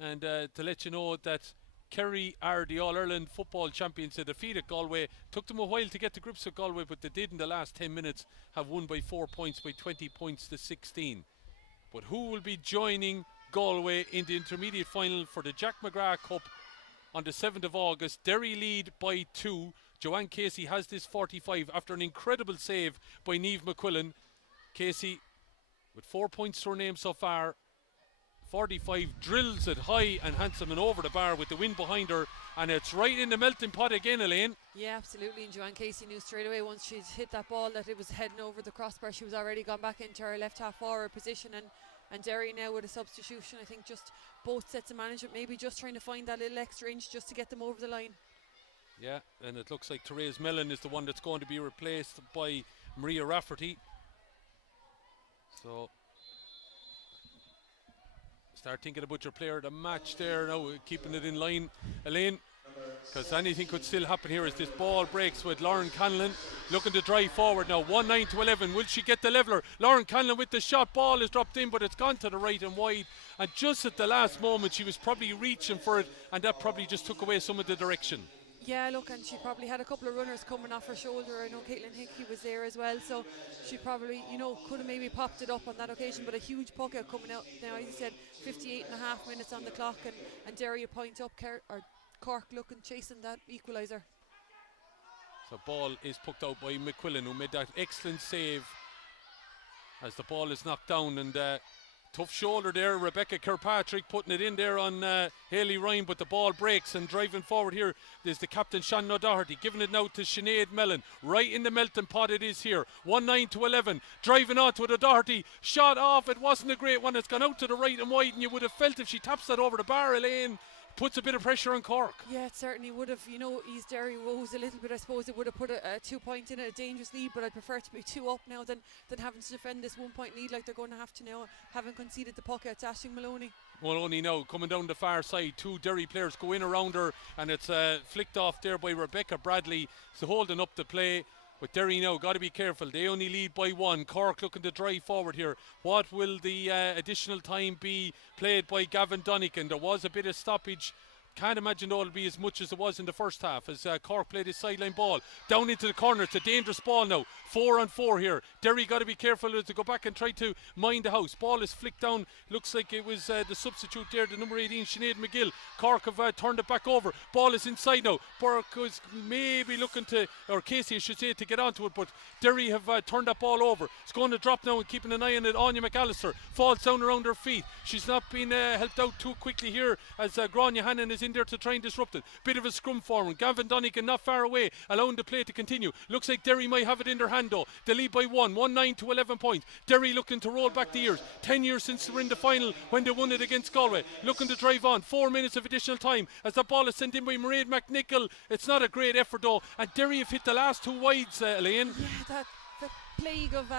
And to let you know that Kerry are the All-Ireland football champions. They defeated Galway. Took them a while to get to grips with Galway, but they did in the last 10 minutes have won by 4 points, by 20 points to 16. But who will be joining Galway in the intermediate final for the Jack McGrath Cup on the 7th of August? Derry lead by 2. Joanne Casey has this 45 after an incredible save by Niamh McQuillan. Casey with 4 points to her name so far. 45, drills it high and handsome and over the bar with the wind behind her, and it's right in the melting pot again, Elaine. Yeah, absolutely. And Joanne Casey knew straight away once she'd hit that ball that it was heading over the crossbar. She was already gone back into her left half forward position, and Derry now with a substitution. I think just both sets of management maybe just trying to find that little extra inch just to get them over the line. Yeah, and it looks like Therese Mellon is the one that's going to be replaced by Maria Rafferty. So start thinking about your player of the match there now, keeping it in line. Elaine, because anything could still happen here as this ball breaks with Lauren Canlon looking to drive forward now. 1-9 to 11. Will she get the leveller? Lauren Canlon with the shot. Ball is dropped in, but it's gone to the right and wide. And just at the last moment, she was probably reaching for it, and that probably just took away some of the direction. Yeah, look, and she probably had a couple of runners coming off her shoulder. I know Caitlin Hickey was there as well, so she probably, could have maybe popped it up on that occasion, but a huge puck out coming out. Now, as you said, 58 and a half minutes on the clock, and Derry a point up, Cork looking, chasing that equaliser. So ball is pucked out by McQuillan, who made that excellent save as the ball is knocked down, and tough shoulder there, Rebecca Kirkpatrick putting it in there on Hayley Ryan, but the ball breaks, and driving forward here there's the captain Shannon O'Doherty, giving it now to Sinead Mellon, right in the melting pot it is here. 1-9 to 11, driving on to it, O'Doherty, shot off, it wasn't a great one, it's gone out to the right and wide, and you would have felt if she taps that over the bar, Elaine, puts a bit of pressure on Cork. Yeah, it certainly would have, eased Derry woes a little bit. I suppose it would have put a 2 point in it, a dangerous lead, but I'd prefer to be 2 up now than having to defend this 1 point lead like they're going to have to now, having conceded the puck out to Aisling Maloney. Maloney now coming down the far side, 2 Derry players go in around her, and it's flicked off there by Rebecca Bradley, so holding up the play. But Derry now got to be careful. They only lead by 1. Cork looking to drive forward here. What will the additional time be played by Gavin Donican? There was a bit of stoppage. Can't imagine it'll be as much as it was in the first half as Cork played his sideline ball down into the corner. It's a dangerous ball now, 4-on-4 here. Derry got to be careful to go back and try to mind the house. Ball is flicked down, looks like it was the substitute there, the number 18 Sinead McGill. Cork have turned it back over. Ball is inside now. Burke was maybe looking to, or Casey I should say, to get onto it, but Derry have turned that ball over. It's going to drop now and keeping an eye on it. Anya McAllister falls down around her feet. She's not been helped out too quickly here as Grania Hannon is in there to try and disrupt it. Bit of a scrum forward. Gavin Donican not far away, allowing the play to continue. Looks like Derry might have it in their hand though. They lead by 1-9 to 11 points. Derry looking to roll back the years. 10 years since they were in the final when they won it against Galway. Looking to drive on. 4 minutes of additional time as the ball is sent in by Mairead McNichol. It's not a great effort though, and Derry have hit the last 2 wides, Elaine. Yeah, the plague of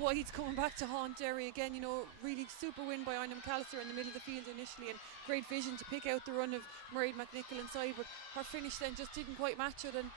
wides coming back to haunt Derry again. Really super win by Anya McAllister in the middle of the field initially, and great vision to pick out the run of Mairead McNichol inside, but her finish then just didn't quite match it, and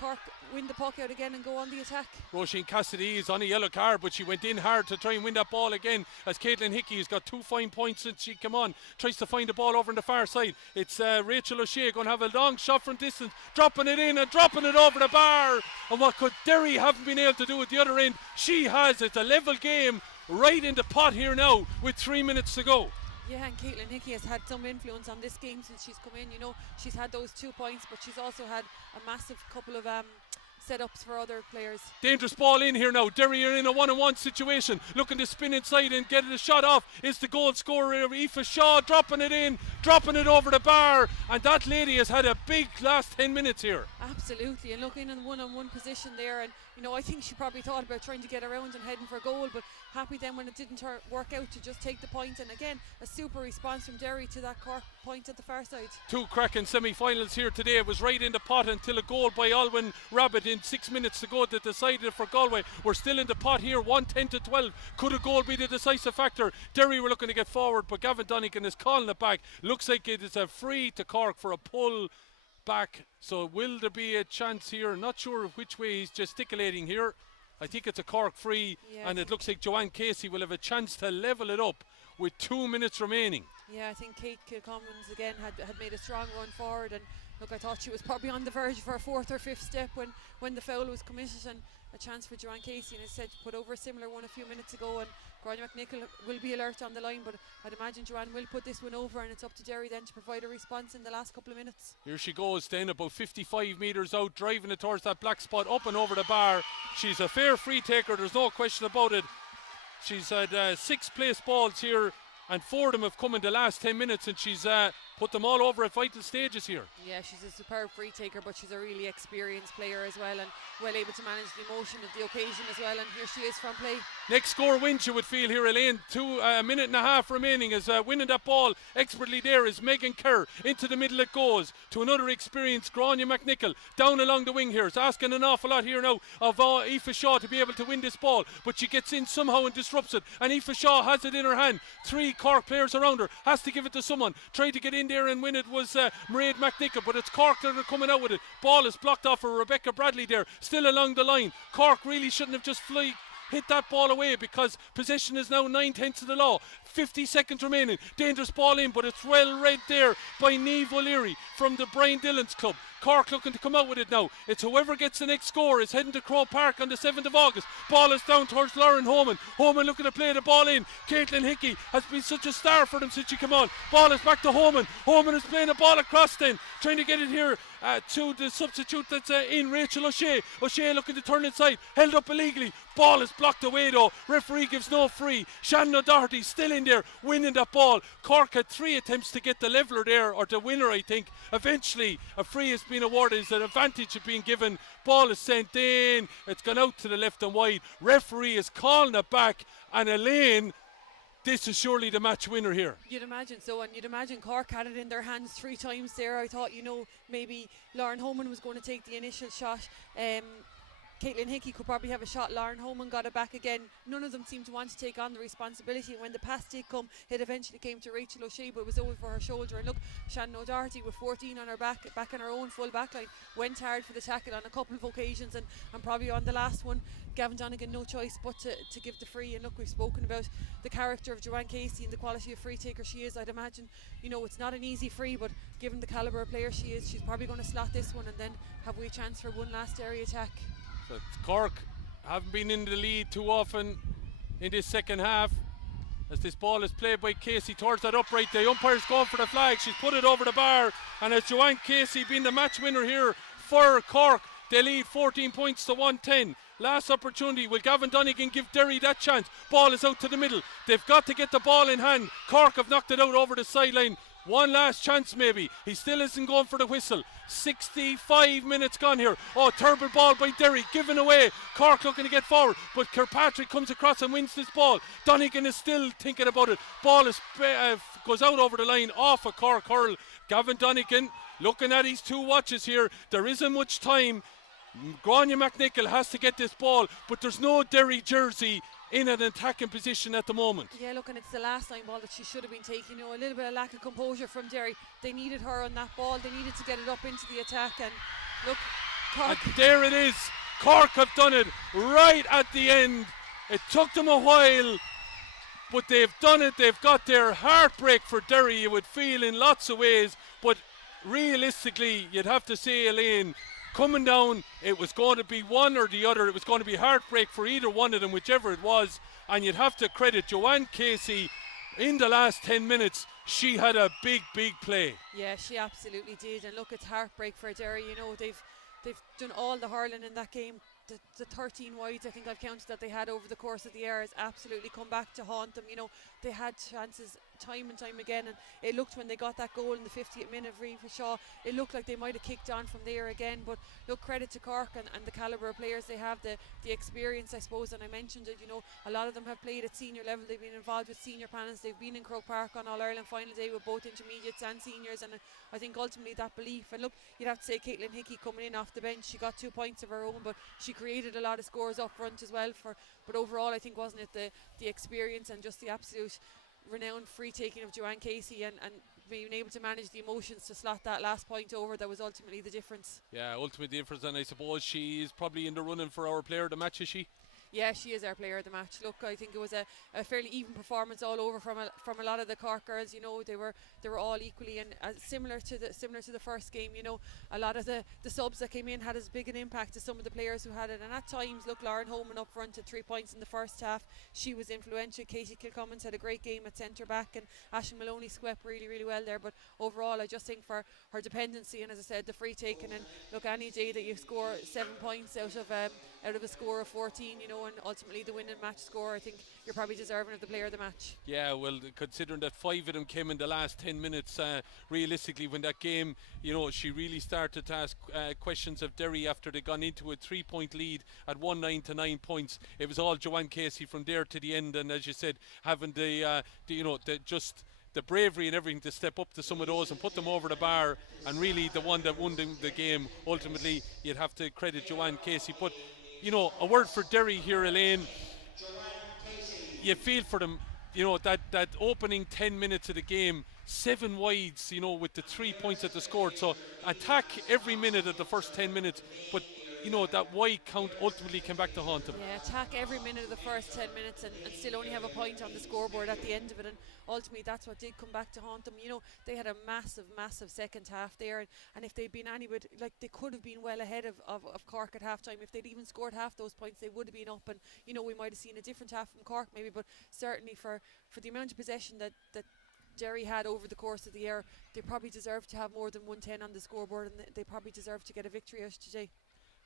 Cork win the puck out again and go on the attack. Roisin Cassidy is on a yellow card, but she went in hard to try and win that ball again as Caitlin Hickey has got 2 fine points since she came on. Tries to find the ball over on the far side. It's Rachel O'Shea going to have a long shot from distance, dropping it in and dropping it over the bar. And what could Derry haven't been able to do at the other end, she has. It's a level game right in the pot here now with 3 minutes to go. Yeah, and Caitlin Hickey has had some influence on this game since she's come in. She's had those 2 points, but she's also had a massive couple of setups for other players. Dangerous ball in here now. Derry are in a 1-on-1 situation, looking to spin inside and get a shot off. It's the goal scorer Aoife Shaw, dropping it in, dropping it over the bar, and that lady has had a big last 10 minutes here. Absolutely, and looking in one-on-one position there, and I think she probably thought about trying to get around and heading for goal, but happy then when it didn't work out to just take the point. And again, a super response from Derry to that Cork point at the far side. 2 cracking semi-finals here today. It was right in the pot until a goal by Alwyn Rabbit in 6 minutes to go that decided it for Galway. We're still in the pot here, 1-10 to 12. Could a goal be the decisive factor? Derry were looking to get forward, but Gavin Donican is calling it back. Looks like it is a free to Cork for a pull back. So will there be a chance here? Not sure which way he's gesticulating here. I think it's a Cork free, yeah, and it looks like Joanne Casey will have a chance to level it up with 2 minutes remaining. Yeah, I think Kate Kilcommons again had made a strong run forward, and look, I thought she was probably on the verge for a 4th or 5th step when the foul was committed, and a chance for Joanne Casey, and as I said, put over a similar one a few minutes ago, and Grania McNichol will be alert on the line, but I'd imagine Joanne will put this one over, and it's up to Derry then to provide a response in the last couple of minutes. Here she goes then, about 55 metres out, driving it towards that black spot, up and over the bar. She's a fair free taker, there's no question about it. She's had 6 place balls here, and 4 of them have come in the last 10 minutes, and she's put them all over at vital stages here. Yeah, she's a superb free taker, but she's a really experienced player as well, and well able to manage the emotion of the occasion as well, and here she is from play. Next score wins, you would feel here, Elaine. A minute and a half remaining as winning that ball expertly there is Megan Kerr. Into the middle it goes to another experienced Grania McNichol. Down along the wing here. It's asking an awful lot here now of Aoife Shaw to be able to win this ball. But she gets in somehow and disrupts it. And Aoife Shaw has it in her hand. 3 Cork players around her. Has to give it to someone. Tried to get in there and win it was Mairead McNichol. But it's Cork that are coming out with it. Ball is blocked off for Rebecca Bradley there. Still along the line. Cork really shouldn't have just hit that ball away because possession is now 9/10 of the law. 50 seconds remaining. Dangerous ball in, but it's well read there by Niamh O'Leary from the Brian Dillon's club. Cork looking to come out with it now. It's whoever gets the next score is heading to Croke Park on the 7th of August. Ball is down towards Lauren Homan. Homan looking to play the ball in. Caitlin Hickey has been such a star for them since she came on. Ball is back to Homan. Homan is playing the ball across then. Trying to get it here to the substitute that's in, Rachel O'Shea. O'Shea looking to turn inside. Held up illegally. Ball is blocked away though. Referee gives no free. Shannon O'Doherty still in there winning that ball. Cork had 3 attempts to get the leveller there, or the winner I think. Eventually a free has been awarded. It's an advantage of being given. Ball is sent in. It's gone out to the left and wide. Referee is calling it back, and Elaine, this is surely the match winner here. You'd imagine so, and you'd imagine Cork had it in their hands 3 times there. I thought, maybe Lauren Homan was going to take the initial shot. Caitlin Hickey could probably have a shot. Lauren Homan got it back again. None of them seemed to want to take on the responsibility. And when the pass did come, it eventually came to Rachel O'Shea, but it was over for her shoulder. And look, Shannon O'Doherty with 14 on her back on her own full back line, went hard for the tackle on a couple of occasions, and probably on the last one, Gavin Donegan no choice but to give the free. And look, we've spoken about the character of Joanne Casey and the quality of free taker she is. I'd imagine, it's not an easy free, but given the calibre of player she is, she's probably going to slot this one, and then have we a chance for one last Derry attack. So Cork haven't been in the lead too often in this second half as this ball is played by Casey towards that upright. The umpire's going for the flag. She's put it over the bar, and it's Joanne Casey being the match winner here for Cork. They lead 14 points to 110. Last opportunity. Will Gavin Donegan give Derry that chance? Ball is out to the middle. They've got to get the ball in hand. Cork have knocked it out over the sideline. One last chance maybe. He still isn't going for the whistle. 65 minutes gone here. Oh, terrible ball by Derry, given away. Cork looking to get forward, but Kirkpatrick comes across and wins this ball. Donegan is still thinking about it. Ball is goes out over the line off a Cork hurl. Gavin Donegan looking at his 2 watches here. There isn't much time. Grania McNichol has to get this ball, but there's no Derry jersey in an attacking position at the moment. Yeah, look, and it's the last line ball that she should have been taking. A little bit of lack of composure from Derry. They needed her on that ball. They needed to get it up into the attack, and look, Cork. And there it is. Cork have done it right at the end. It took them a while, but they've done it. They've got their heartbreak for Derry, you would feel, in lots of ways, but realistically you'd have to say, Elaine, coming down, it was going to be one or the other. It was going to be heartbreak for either one of them, whichever it was. And you'd have to credit Joanne Casey in the last 10 minutes. She had a big play. Yeah, she absolutely did. And look, it's heartbreak for Derry. They've done all the hurling in that game. The 13 wides, I think I've counted, that they had over the course of the year has absolutely come back to haunt them. They had chances time and time again, and it looked, when they got that goal in the 50th minute of Aoife Shaw, it looked like they might have kicked on from there again. But look, credit to Cork and the calibre of players they have, the experience, I suppose, and I mentioned it, a lot of them have played at senior level. They've been involved with senior panels. They've been in Croke Park on All-Ireland final day with both intermediates and seniors, and I think ultimately that belief. And look, you'd have to say Caitlin Hickey coming in off the bench, she got 2 points of her own, but she created a lot of scores up front as well. But overall, I think, wasn't it the experience and just the absolute renowned free taking of Joanne Casey and being able to manage the emotions to slot that last point over that was ultimately the difference. Yeah, ultimately the difference, and I suppose she is probably in the running for our player of the match, is she? Yeah, she is our player of the match. Look, I think it was a fairly even performance all over from a lot of the Cork girls. They were all equally, and similar to the first game. A lot of the subs that came in had as big an impact as some of the players who had it. And at times, look, Lauren Homan up front at 3 points in the first half. She was influential. Katie Kilcummins had a great game at centre back, and Aisling Maloney swept really well there. But overall, I just think for her dependency, and as I said, the free taking, and look, any day that you score 7 points out of out of a score of 14, you know, and ultimately the winning match score, I think you're probably deserving of the player of the match. Yeah, well, considering that 5 of them came in the last 10 minutes, realistically, when that game, you know, she really started to ask questions of Derry after they gone into a 3-point lead at 1-9 to 9 points. It was all Joanne Casey from there to the end, and as you said, having the bravery and everything to step up to some of those and put them over the bar, and really the one that won the game, ultimately, you'd have to credit Joanne Casey. But, you know, a word for Derry here, Elaine. You feel for them, you know, that opening 10 minutes of the game, 7 wides, you know, with the 3 points that they scored. So attack every minute of the first 10 minutes, but you know, that wide count ultimately came back to haunt them. Yeah, attack every minute of the first 10 minutes and still only have a point on the scoreboard at the end of it, and ultimately that's what did come back to haunt them. You know, they had a massive second half there, and if they'd been anywhere, like they could have been well ahead of Cork at half time. If they'd even scored half those points, they would have been up, and you know, we might have seen a different half from Cork maybe, but certainly for the amount of possession that Derry had over the course of the year, they probably deserved to have more than 110 on the scoreboard, and they probably deserved to get a victory out today.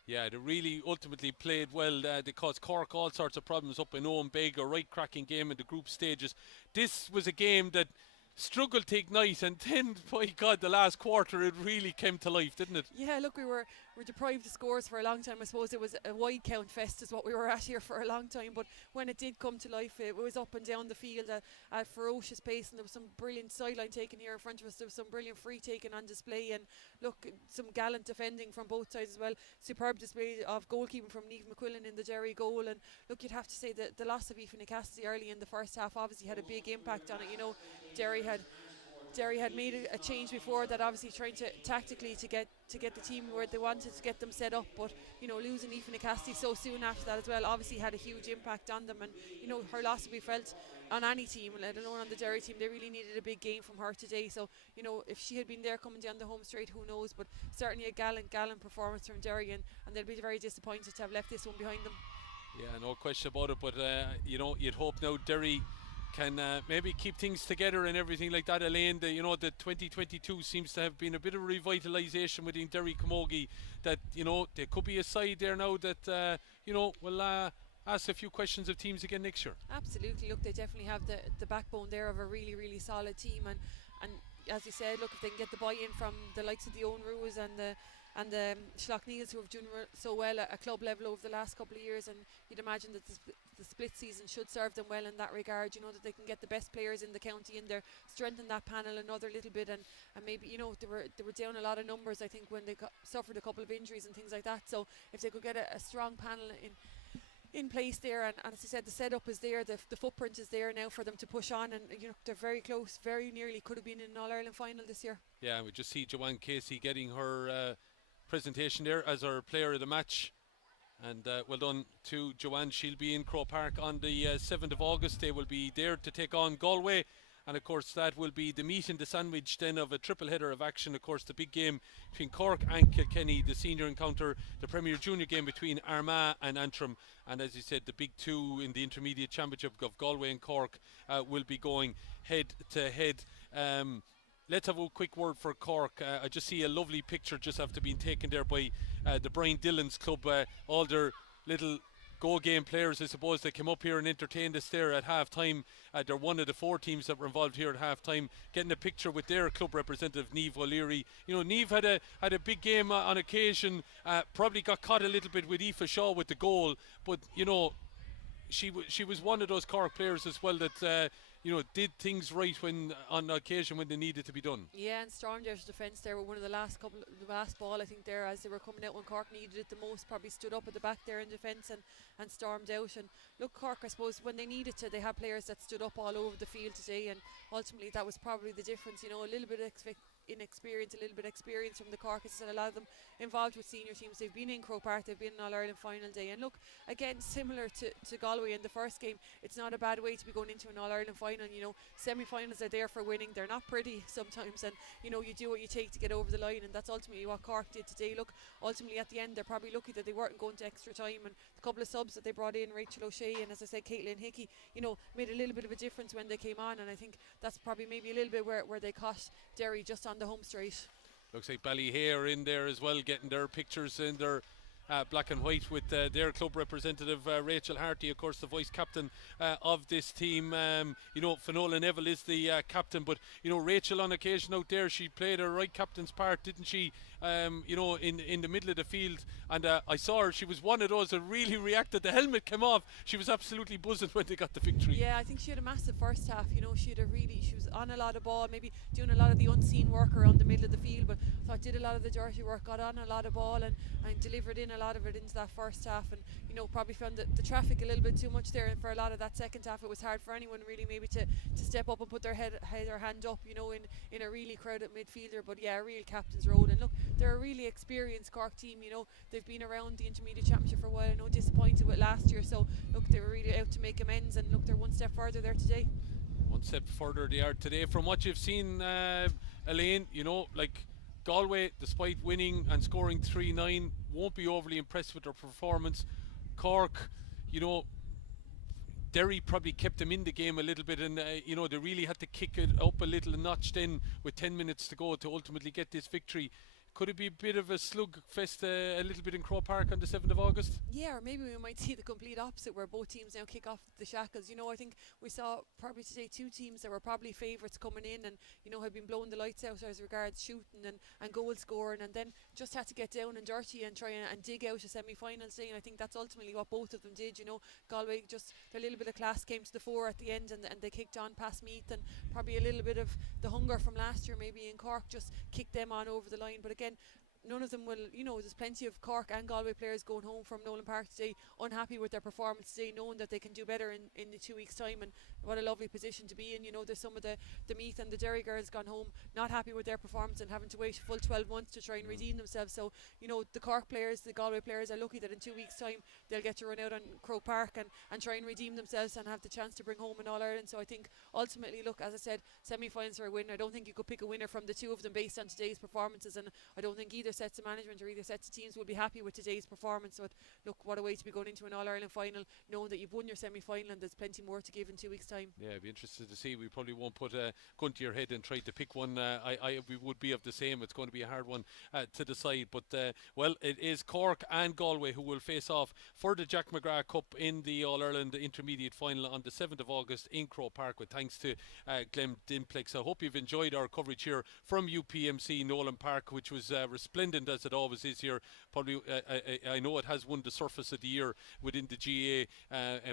Yeah, they really ultimately played well. They caused Cork all sorts of problems up in Owen Beg, a right cracking game in the group stages. This was a game that struggled to ignite, and then, by God, the last quarter it really came to life, didn't it? Yeah, look, we were deprived of scores for a long time. I suppose it was a wide count fest is what we were at here for a long time, but when it did come to life, it was up and down the field at ferocious pace, and there was some brilliant sideline taken here in front of us. There was some brilliant free taken on display, and look, some gallant defending from both sides as well. Superb display of goalkeeping from Niamh McQuillan in the Derry goal, and look, you'd have to say that the loss of Aoife Cassidy early in the first half obviously had a big impact on it. You know, Derry had made a change before that, obviously trying to tactically to get the team where they wanted to get them set up, but you know, losing Aoife Cassidy so soon after that as well obviously had a huge impact on them, and you know, her loss will be felt on any team, let alone on the Derry team. They really needed a big game from her today, so you know, if she had been there coming down the home straight, who knows, but certainly a gallant performance from Derry, and they'll be very disappointed to have left this one behind them. Yeah, no question about it, but you know, you'd hope now Derry can maybe keep things together and everything like that. Elaine, the 2022 seems to have been a bit of revitalisation within Derry Camogie, that you know, there could be a side there now that you know, will ask a few questions of teams again next year. Absolutely, look, they definitely have the backbone there of a really solid team, and as you said, look, if they can get the buy-in from the likes of the Owen Ruas and the Schlockneils, who have done so well at club level over the last couple of years, and you'd imagine that the split season should serve them well in that regard, you know, that they can get the best players in the county in there, strengthen that panel another little bit, and maybe, you know, they were down a lot of numbers, I think, when they suffered a couple of injuries and things like that, so if they could get a strong panel in place there, and as I said, the setup is there, the footprint is there now for them to push on, and you know, they're very close, very nearly could have been in an All-Ireland final this year. Yeah, we just see Joanne Casey getting her presentation there as our player of the match, and well done to Joanne. She'll be in Croke Park on the 7th of August. They will be there to take on Galway, and of course that will be the meat and the sandwich then of a triple header of action. Of course, the big game between Cork and Kilkenny, the senior encounter, the Premier Junior game between Armagh and Antrim, and as you said, the big two in the intermediate championship of Galway and Cork will be going head to head. Let's have a quick word for Cork. I just see a lovely picture just after being taken there by the Brian Dillon's club. All their little go game players, I suppose, they came up here and entertained us there at half time. They're one of the 4 teams that were involved here at half time, getting a picture with their club representative, Niamh O'Leary. You know, Niamh had a big game on occasion, probably got caught a little bit with Aoife Shaw with the goal, but you know, she was one of those Cork players as well that you know, did things right when on occasion when they needed to be done. Yeah, and stormed out of defence there with one of the last ball, I think, there as they were coming out when Cork needed it the most, probably stood up at the back there in defence and stormed out. And look, Cork, I suppose, when they needed to, they had players that stood up all over the field today, and ultimately that was probably the difference. You know, a little bit of inexperience, a little bit of experience from the Cork, and a lot of them involved with senior teams. They've been in Croke Park, they've been in All-Ireland final day, and look, again, similar to Galway in the first game, it's not a bad way to be going into an All-Ireland final. You know, semi-finals are there for winning. They're not pretty sometimes, and you know, you do what you take to get over the line, and that's ultimately what Cork did today. Look, ultimately at the end, they're probably lucky that they weren't going to extra time, and the couple of subs that they brought in, Rachel O'Shea and, as I said, Caitlin Hickey, you know, made a little bit of a difference when they came on, and I think that's probably maybe a little bit where they caught Derry just on the home straight. Looks like Ballyhea are in there as well, getting their pictures in there. black and white with their club representative Rachel Harty, of course the vice captain of this team. Finola Neville is the captain, but Rachel on occasion out there, she played her right captain's part, didn't she? In the middle of the field, and I saw her. She was one of those that really reacted. The helmet came off. She was absolutely buzzing when they got the victory. Yeah, I think she had a massive first half. She was on a lot of ball, maybe doing a lot of the unseen work around the middle of the field, but I thought did a lot of the dirty work, got on a lot of ball, and delivered in a lot of it into that first half, and probably found the traffic a little bit too much there, and for a lot of that second half it was hard for anyone really maybe to step up and put their head or hand up in a really crowded midfielder. But yeah, a real captain's role. And look, they're a really experienced Cork team. They've been around the Intermediate Championship for a while. I know disappointed with last year, so look, they were really out to make amends, and look, they're one step further there today. One step further they are today. From what you've seen, Elaine, like Galway, despite winning and scoring 3-9, won't be overly impressed with their performance. Cork, Derry probably kept them in the game a little bit, and they really had to kick it up a little notch then with 10 minutes to go to ultimately get this victory. Could it be a bit of a slugfest a little bit in Croke Park on the 7th of August? Yeah, or maybe we might see the complete opposite, where both teams now kick off the shackles. I think we saw probably today two teams that were probably favourites coming in and had been blowing the lights out as regards shooting and goal scoring, and then just had to get down and dirty and try and dig out a semi-final today. And I think that's ultimately what both of them did. Galway, just their little bit of class came to the fore at the end, and they kicked on past Meath, and probably a little bit of the hunger from last year maybe in Cork just kicked them on over the line. But again, none of them will, there's plenty of Cork and Galway players going home from Nolan Park today unhappy with their performance today, knowing that they can do better in the 2 weeks' time. And what a lovely position to be in. There's some of the Meath and the Derry girls gone home not happy with their performance and having to wait a full 12 months to try and redeem themselves. So the Cork players, the Galway players are lucky that in 2 weeks' time they'll get to run out on Croke Park and try and redeem themselves and have the chance to bring home an All-Ireland. So I think ultimately, look, as I said, semi-finals are a win. I don't think you could pick a winner from the two of them based on today's performances, and I don't think either sets of management or either sets of teams will be happy with today's performance. So look, what a way to be going into an All-Ireland final, knowing that you've won your semi-final and there's plenty more to give in 2 weeks' time. Yeah, I'd be interested to see. We probably won't put a gun to your head and try to pick one. We would be of the same. It's going to be a hard one to decide. But it is Cork and Galway who will face off for the Jack McGrath Cup in the All-Ireland Intermediate Final on the 7th of August in Croke Park, with thanks to Glen Dimplex. I hope you've enjoyed our coverage here from UPMC Nolan Park, which was resplendent as it always is here. Probably, I know it has won the Surface of the Year within the GA,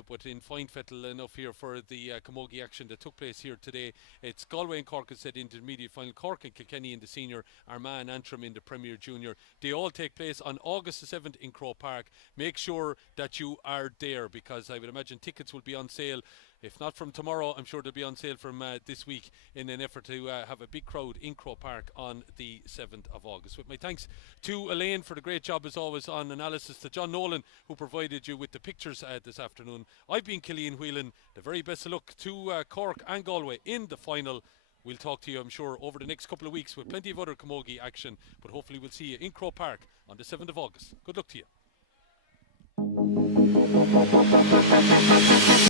but in fine fettle enough here for the camogie action that took place here today. It's Galway and Cork, as said, intermediate final. Cork and Kilkenny in the senior, Armagh and Antrim in the Premier Junior. They all take place on August the 7th in Croke Park. Make sure that you are there, because I would imagine tickets will be on sale. If not from tomorrow, I'm sure they'll be on sale from this week, in an effort to have a big crowd in Croke Park on the 7th of August. With my thanks to Elaine for the great job as always on analysis, to John Nolan who provided you with the pictures this afternoon. I've been Killian Whelan. The very best of luck to Cork and Galway in the final. We'll talk to you, I'm sure, over the next couple of weeks with plenty of other camogie action, but hopefully we'll see you in Croke Park on the 7th of August. Good luck to you.